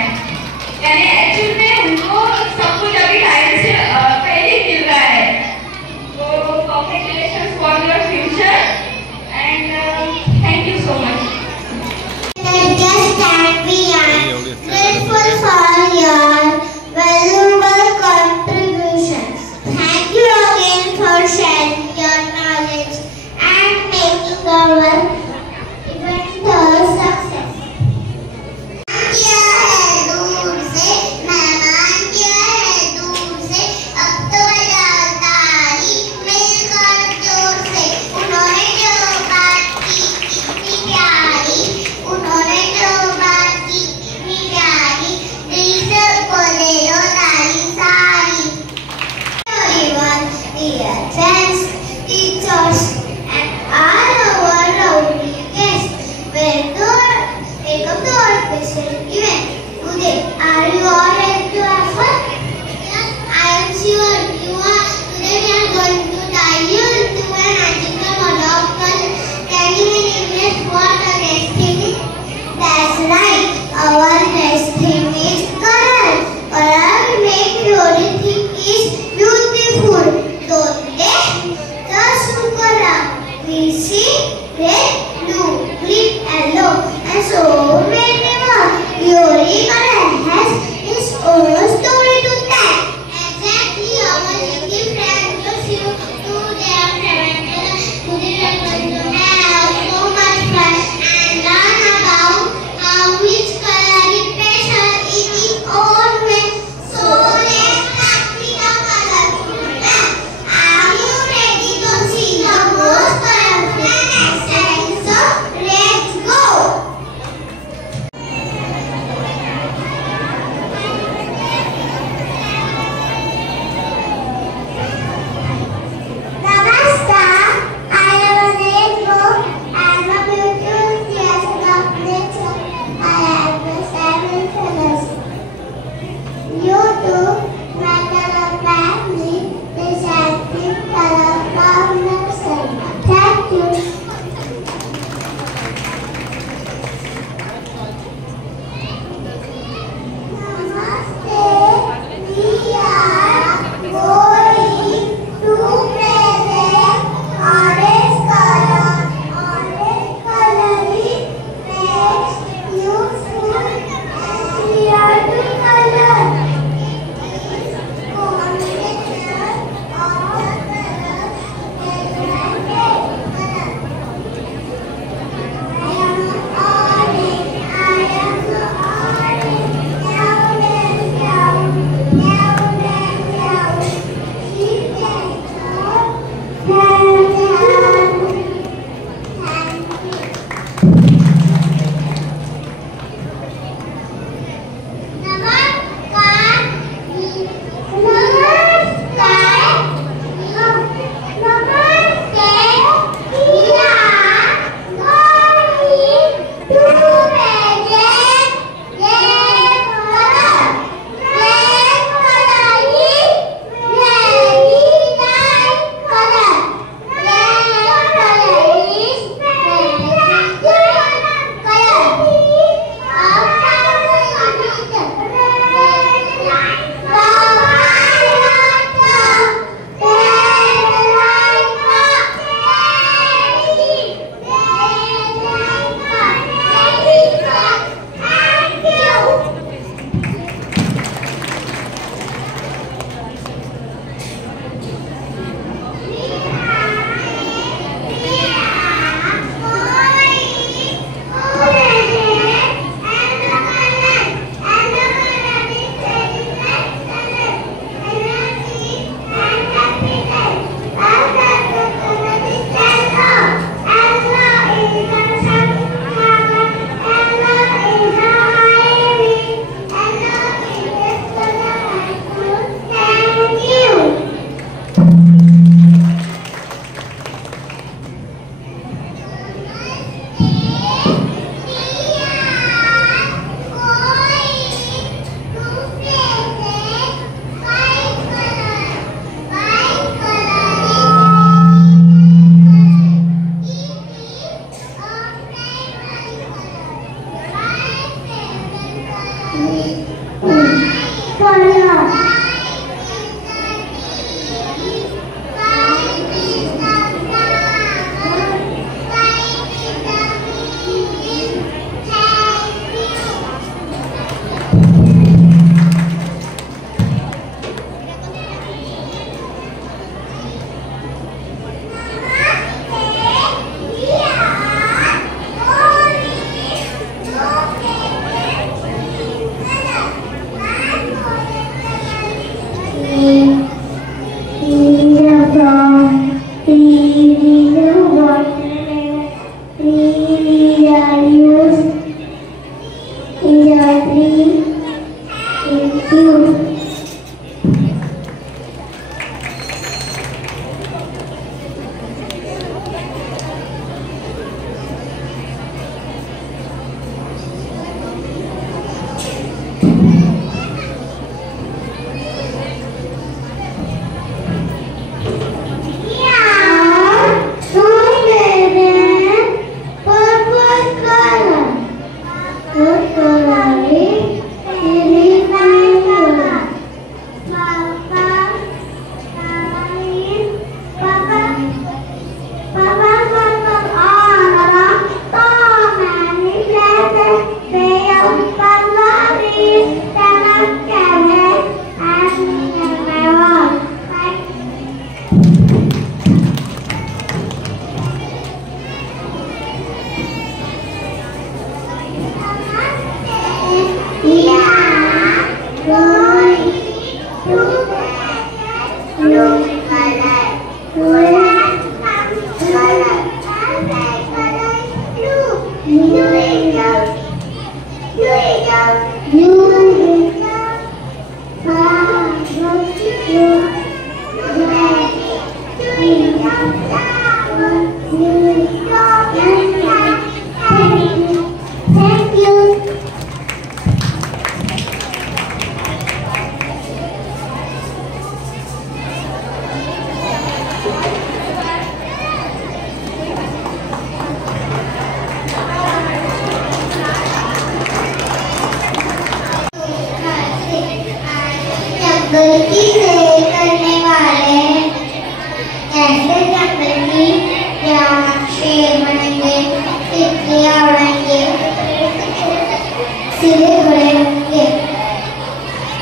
गलती से करने वाले ऐसे जंगली या शेर बनेंगे, तितलियां उड़ेंगे, सीधे खड़े होंगे।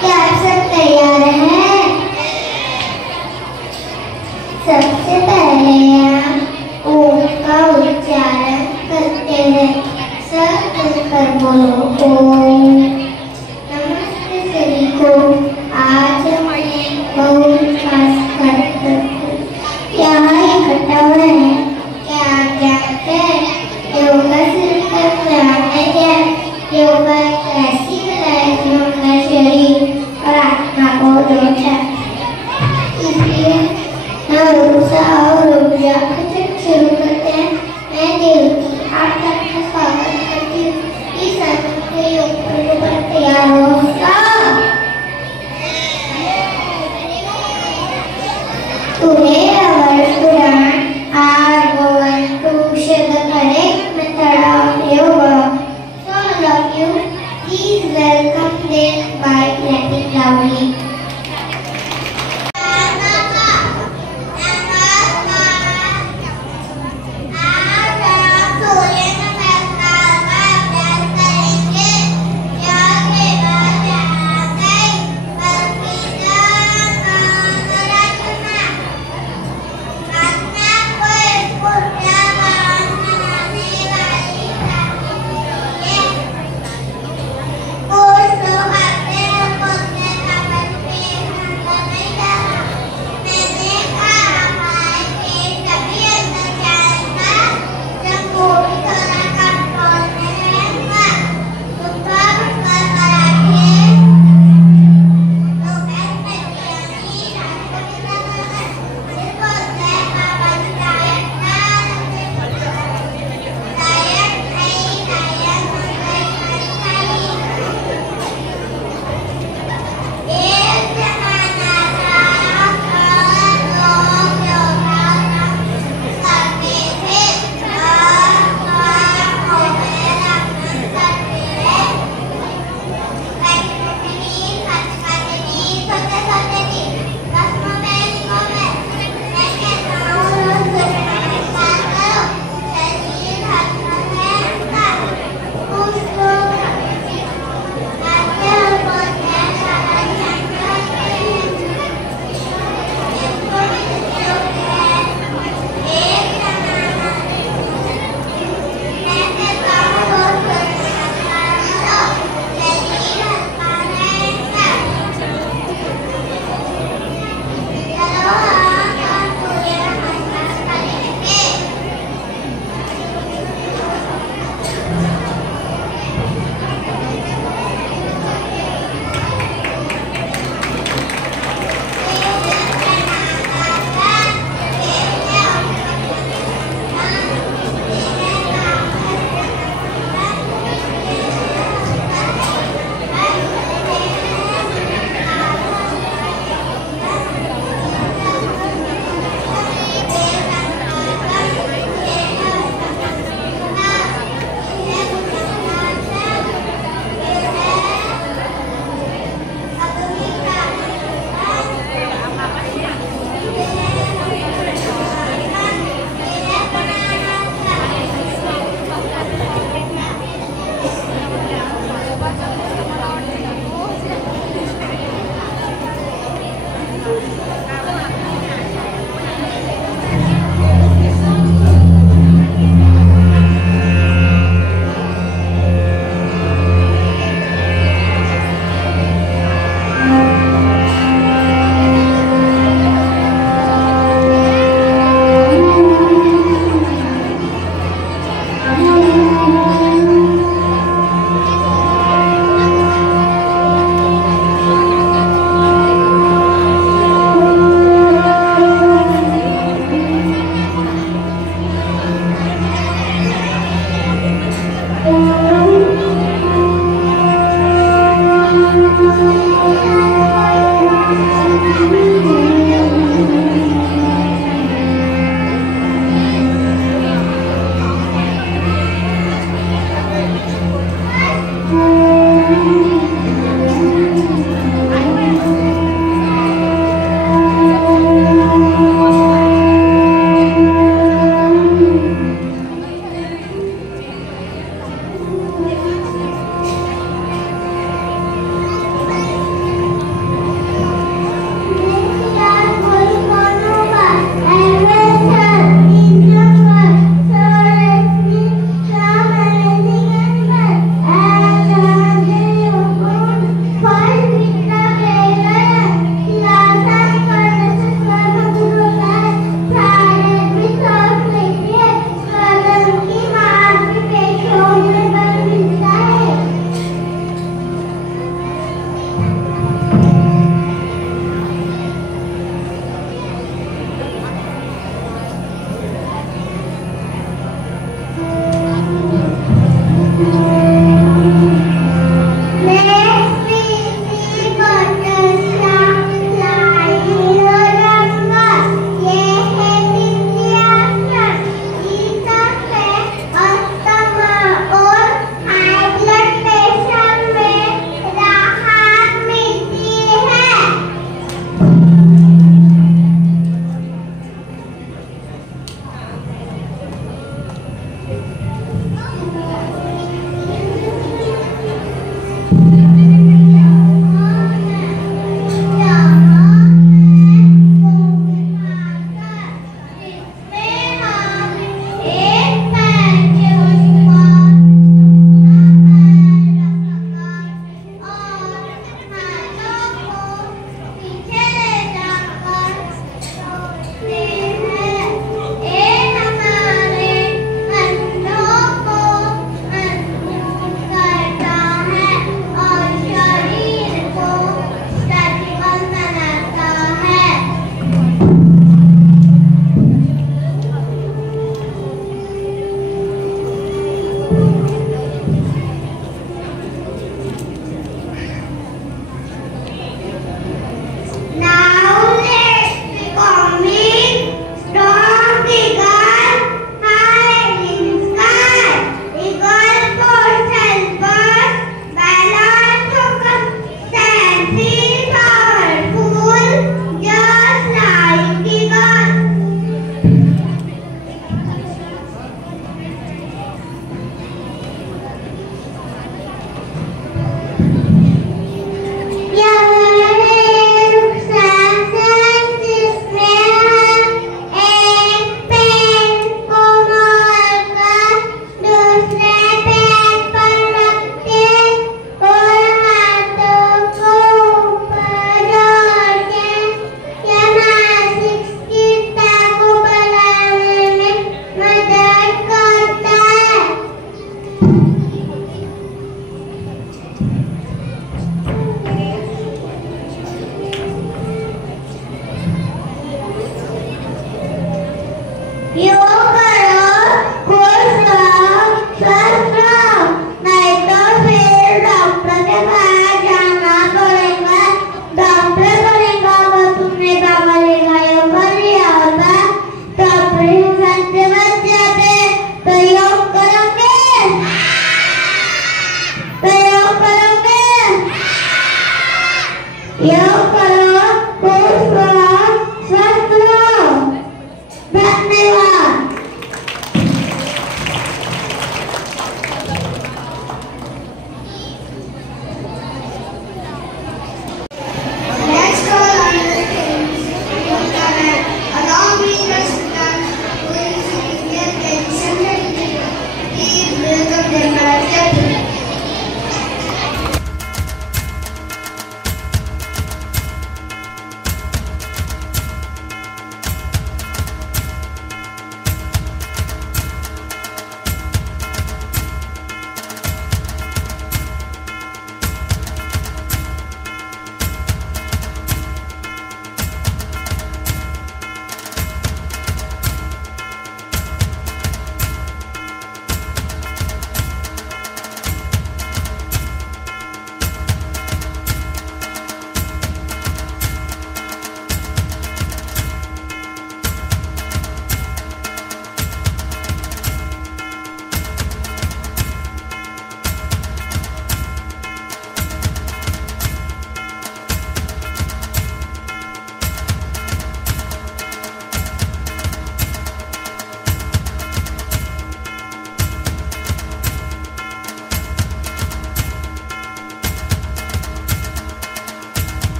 क्या आप सब तैयार हैं? सबसे पहले आप ओम का उच्चारण करते हैं। सब मिलकर बोलो ओम। नमस्ते सभी को। आज हमें बहुत खास कार्यक्रम यहाँ इकट्ठा हुए हैं। क्या आप जानते हैं योगा सिर्फ कराने क्या? योगा एक ऐसी कला है जो हमारे शरीर और आत्मा को जोड़ता है। इसलिए हम उत्साह और ऊर्जा के साथ शुरू करते हैं। मैं देवती आप सबका स्वागत करती हूँ इस अनोखे योग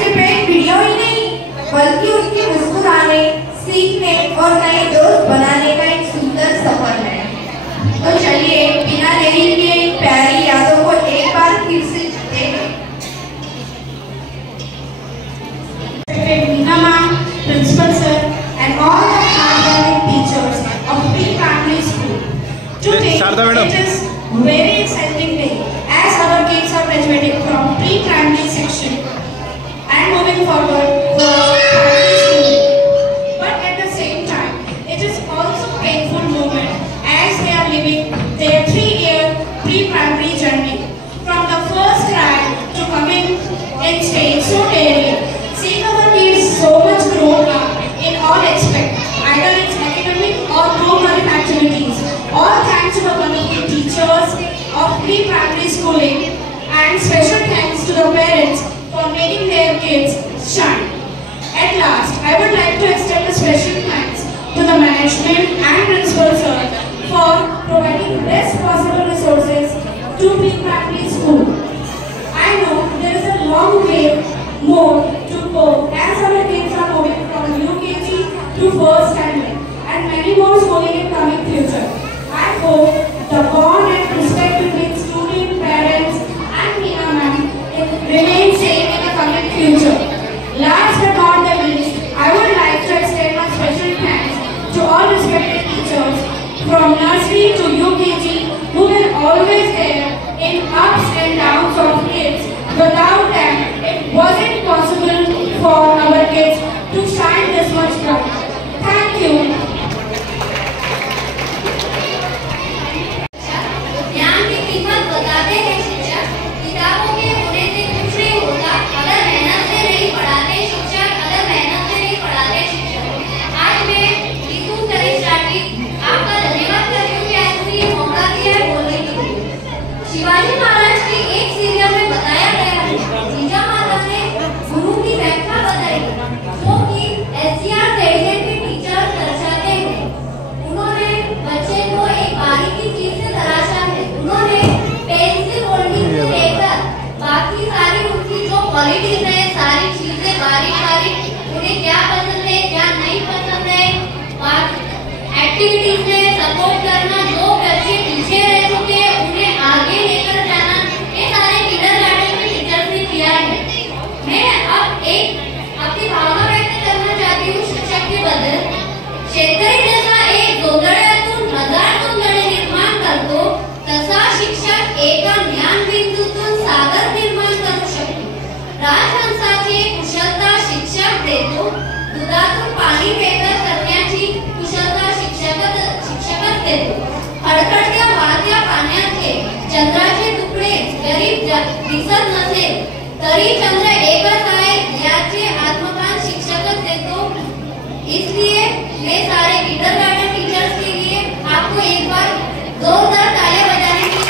सिर्फ एक वीडियो ही नहीं बल्कि उनके मुस्कुराने, सीखने और नए दोस्त बनाने का एक सुंदर सफर है। तो चलिए बिना देरी के प्यारी यादों को एक बार फिर से जीते हैं। Meena ma'am, principal sir, and all the hardworking teachers of pre-primary school. Today it is very exciting day as our kids are graduating from pre-primary section and moving forward for primary school. But at the same time, it is also a painful moment as they are living their 3-year pre-primary journey from the first cry to coming in stage so daily. Seeing our kids so much grown up in all aspects, either it's academic or co-curricular activities, all thanks to the wonderful teachers of pre-primary schooling, and special thanks to the parents for making their kids shine. At last, I would like to extend a special thanks to the management and principal sir for providing the best possible resources to pre-primary school. I know there is a long way more to go as our kids are moving from UKG to first standard and many more schooling in coming future. I hope the bond and respect between student, parents and Meena ma'am remain same in the coming future. Last but not the least, I would like to extend my special thanks to all respected teachers from nursery to UKG who were always there in ups and downs of kids. Without them, it wasn't possible for our kids to shine this much bright. Thank you. ज्ञान की कीमत बताते हैं शिक्षक, किताबों के होने से कुछ नहीं होता अगर मेहनत से नहीं पढ़ाते शिक्षक, अगर मेहनत से नहीं पढ़ाते शिक्षक। आज मैं नीतू करिष्ठाटी आपका धन्यवाद करती हूँ कि आज मुझे ये मौका दिया है बोलने के लिए। शिवाजी महाराज के एक सीरियल में बताया गया है, जीजा माता ने गुरु की व्याख्या बताई जो कि SCR सेशन के टीचर दर्शाते हैं। उन्होंने बच्चे को एक बारीकी चीज से तराशा है, उन्होंने पेंसिल होल्डिंग से लेकर बाकी सारी उनकी जो क्वालिटीज है, सारी चीजें बारीक बारीक उन्हें क्या पसंद है क्या नहीं पसंद है, एक्टिविटीज में सपोर्ट करना, जो बच्चे पीछे रह चुके हैं उन्हें आगे लेकर जाना, ये सारे किंडरगार्टन के टीचर्स ने किया है। मैं अब एक अपनी भावना व्यक्त करना चाहती हूँ शिक्षक के बदल। शेतकरी जसा एक जोगळ्यातून नगातून जणे निर्माण करतो तसा शिक्षक एका ज्ञान बिंदूतून सागर निर्माण करू शकतो। राजहंसाची कुशलता शिक्षक देतो, दुधातून पाणी वेगळं करण्याची कुशलता शिक्षकच देतो। खडखडत्या वाहत्या पाण्याचे चंद्राचे तुकडे जरी दिसत नसेल तरी चंद्र एकच आहे याचे आत्मभान शिक्षकच देतो। इसलिए मैं सारे किंडरगार्टन टीचर्स के लिए आपको एक बार जोरदार तालियां बजाने की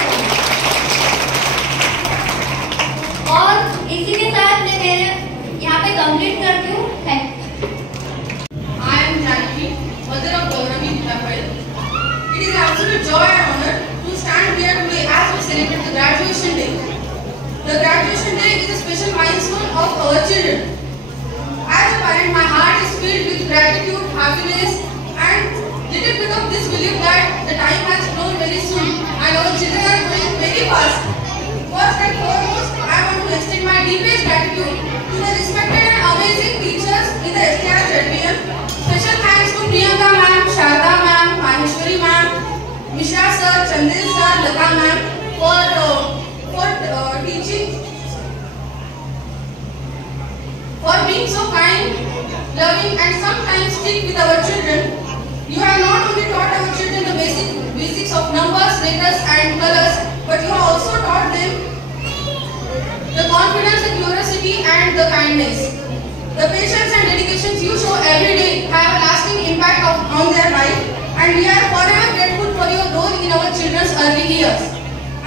और इसी के साथ मैं मेरे यहाँ पे कंप्लीट करती हूँ। I am Janvi, mother of Gauravi Dhapal. It is an absolute joy and honor to stand here today as we celebrate the graduation day. The graduation day is a special milestone of our children. As a parent, my heart is filled with gratitude, happiness, and little bit of this belief that the time has flown very soon and our children are going very fast. First and foremost, I want to extend my deepest gratitude to the respected and amazing teachers in the STR JPM. Special thanks to Priyanka ma'am, Sharda ma'am, Maheshwari ma'am, Mishra sir, Chandil sir, Lata ma'am for teaching, for being so kind, loving and sometimes strict with our children. You have not only taught our children the basics of numbers, letters and colors, but you have also taught them the confidence, the curiosity and the kindness. The patience and dedications you show every day have a lasting impact on their life, and we are forever grateful for your role in our children's early years.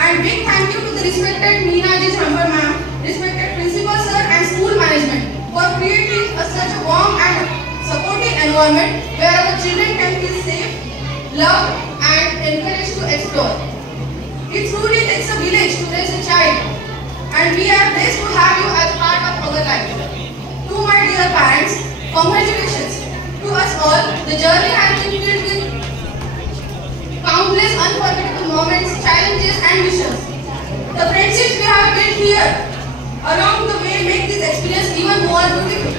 And big thank you to the respected Meena Ji Jhambar ma'am, respected principal sir and school management for creating such a warm and supportive environment where our children can feel safe, loved and encouraged to explore. It truly takes a village to raise a child, and we are blessed to have you as part of our life. Congratulations to us all. The journey has been filled with countless unforgettable moments, challenges and missions. The friendships we have built here along the way make this experience even more beautiful.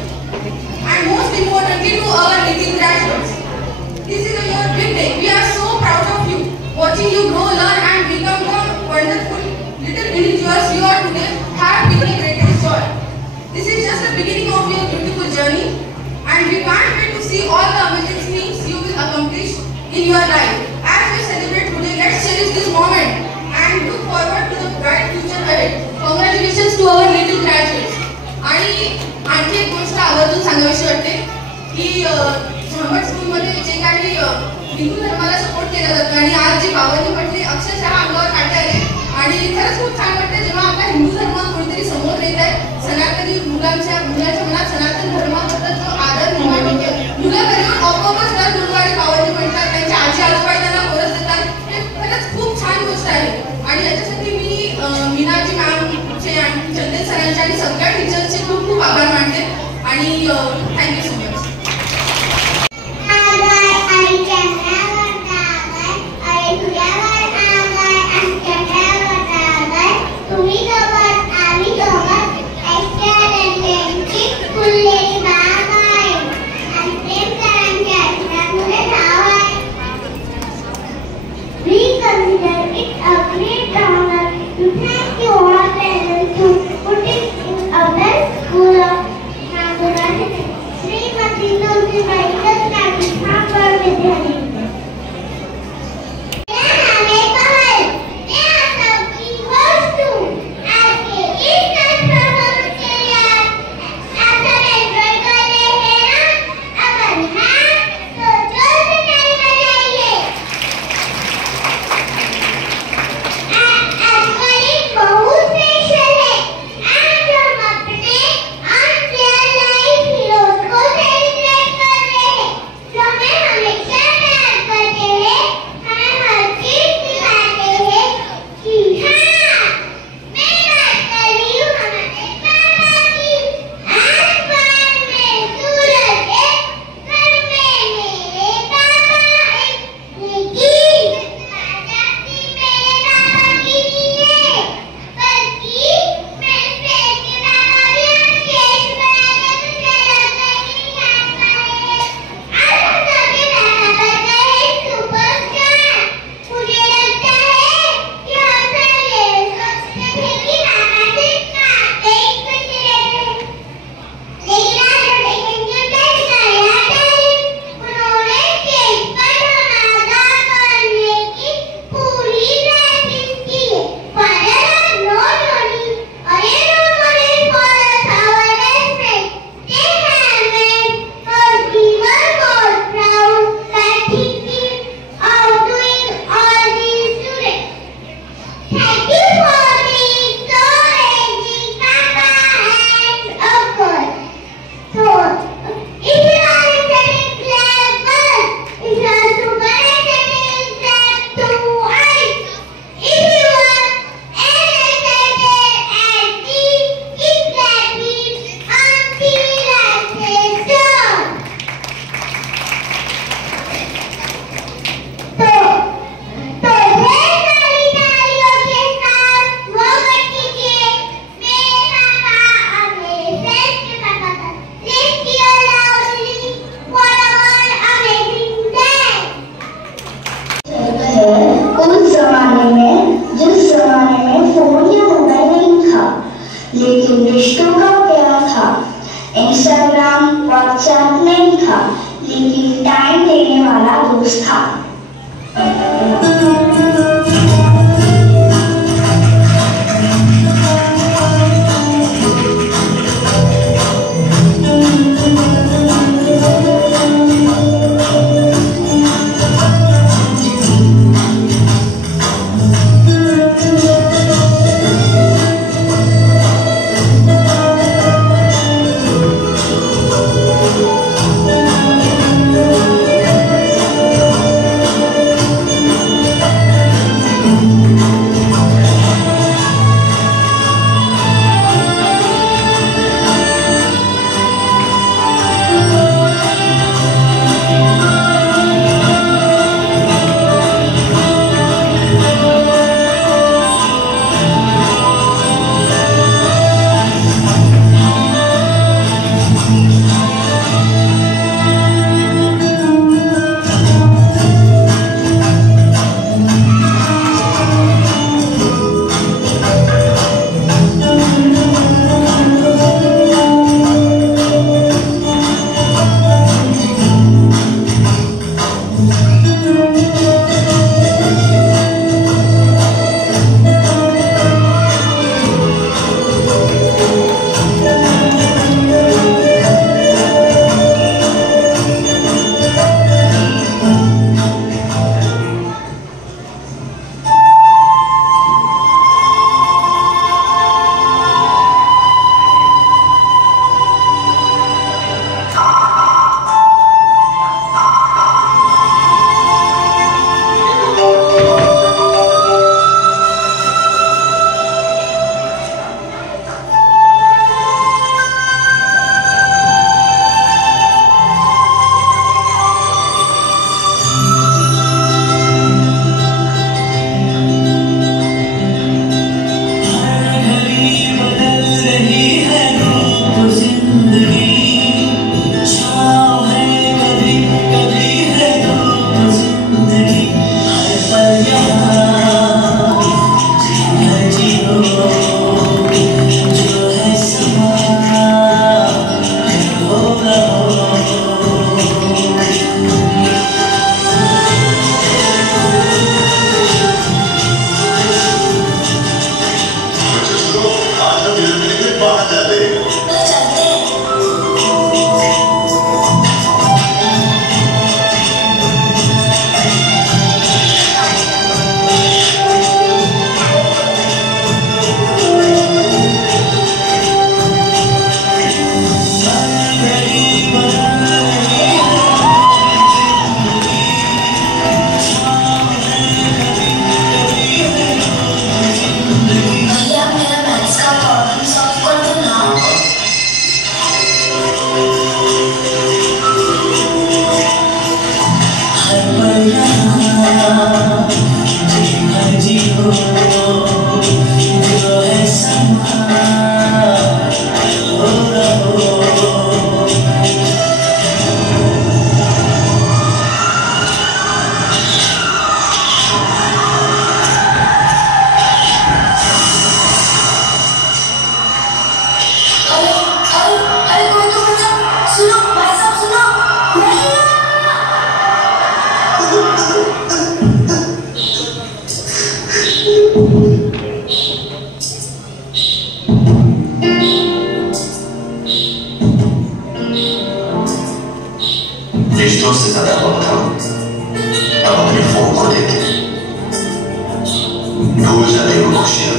And most importantly to our little graduates. This is your big day. We are so proud of you. Watching you grow, learn and become the wonderful little individuals you are today have been the greatest joy. This is just the beginning of your beautiful journey and we can't wait to see all the amazing things you will accomplish in your life. As we celebrate today, let's cherish this moment and look forward to the bright future ahead. Congratulations to our little graduates. आणि आणखी एक गोष्ट आवर्जून सांगावीशी वाटते की झांबड स्कूलमध्ये जे काही हिंदू धर्माला सपोर्ट केला जातो आणि आज जी भावानी म्हटली अक्षरशः अंगावर काटे आले आणि खरंच खूप छान वाटते जेव्हा आपला हिंदू धर्म कोणीतरी समोर येत आहे. सनातनी मुलांच्या मनात सनातन धर्माबद्दल जो आदर निर्माण होतो. मुलं घरी येऊन आपोआपच दर गुरुवारी भावानी म्हणतात, त्यांच्या आजी आजोबा त्यांना बोलत देतात. हे खरंच खूप छान गोष्ट आहे आणि याच्यासाठी मी मीनाजी मॅमचे आणि चंदन सरांचे आणि सगळ्या टीचर्सचे खूप खूप आभार मानते आणि थँक्यू सो मच. बेटों से ज्यादा वक्त हम अब अपने फोन को देते हैं। भूल जाते वो खुशियां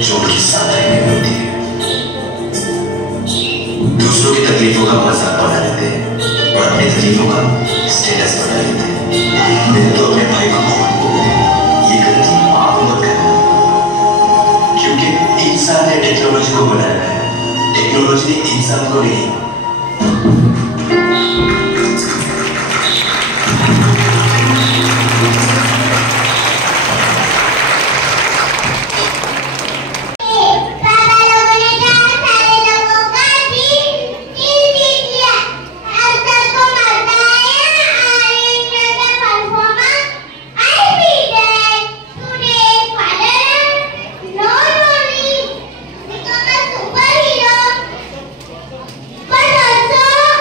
जो उनके साथ आई नहीं होती है। दूसरों की तकलीफों का मजाक बना लेते हैं और अपनी तकलीफों का स्टेटस बना लेते हैं। मैंने तो अपने भाई को खोया, ये गलती आप मत करना, क्योंकि इंसान ने टेक्नोलॉजी को बनाया है, टेक्नोलॉजी ने इंसान को नहीं। But also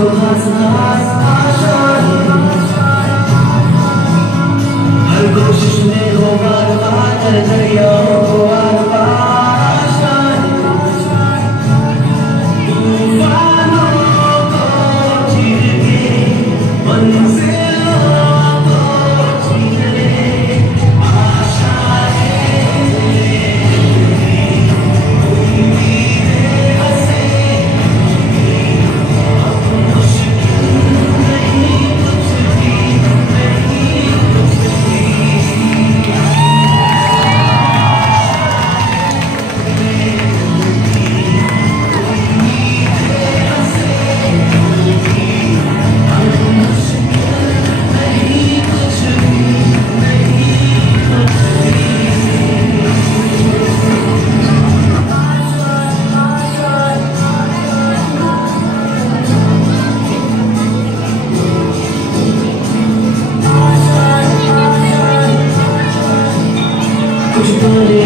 जो खास खास आशाएं, हर कोशिश में हो बार बार कर दरियाओं को आर पार आशाएं, तूफानों को चीर के मंजिलों को चीरे आशाएं, उम्मीदें हंसे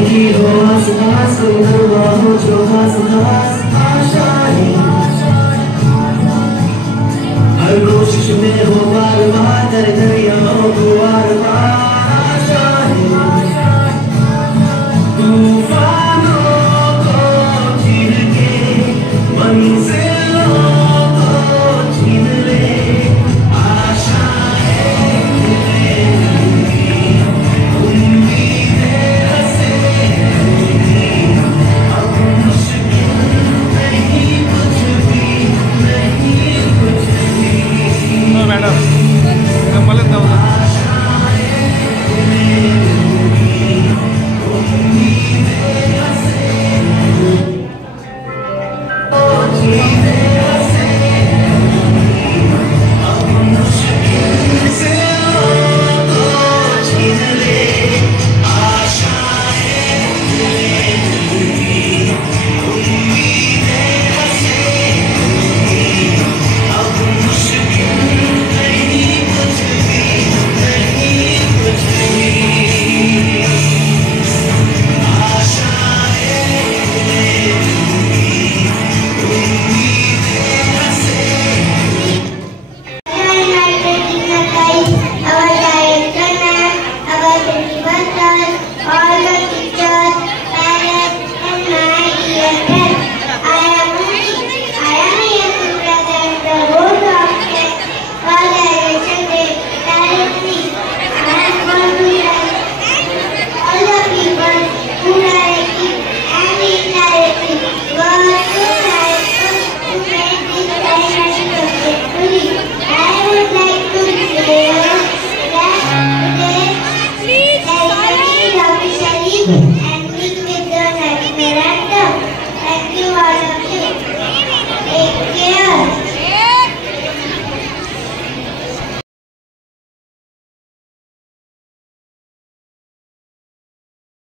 की हो आस पास कोई हुआ हो जो खास खास आशाएं, हर कोशिश में हो बार बार कर दरियाओं को आर पार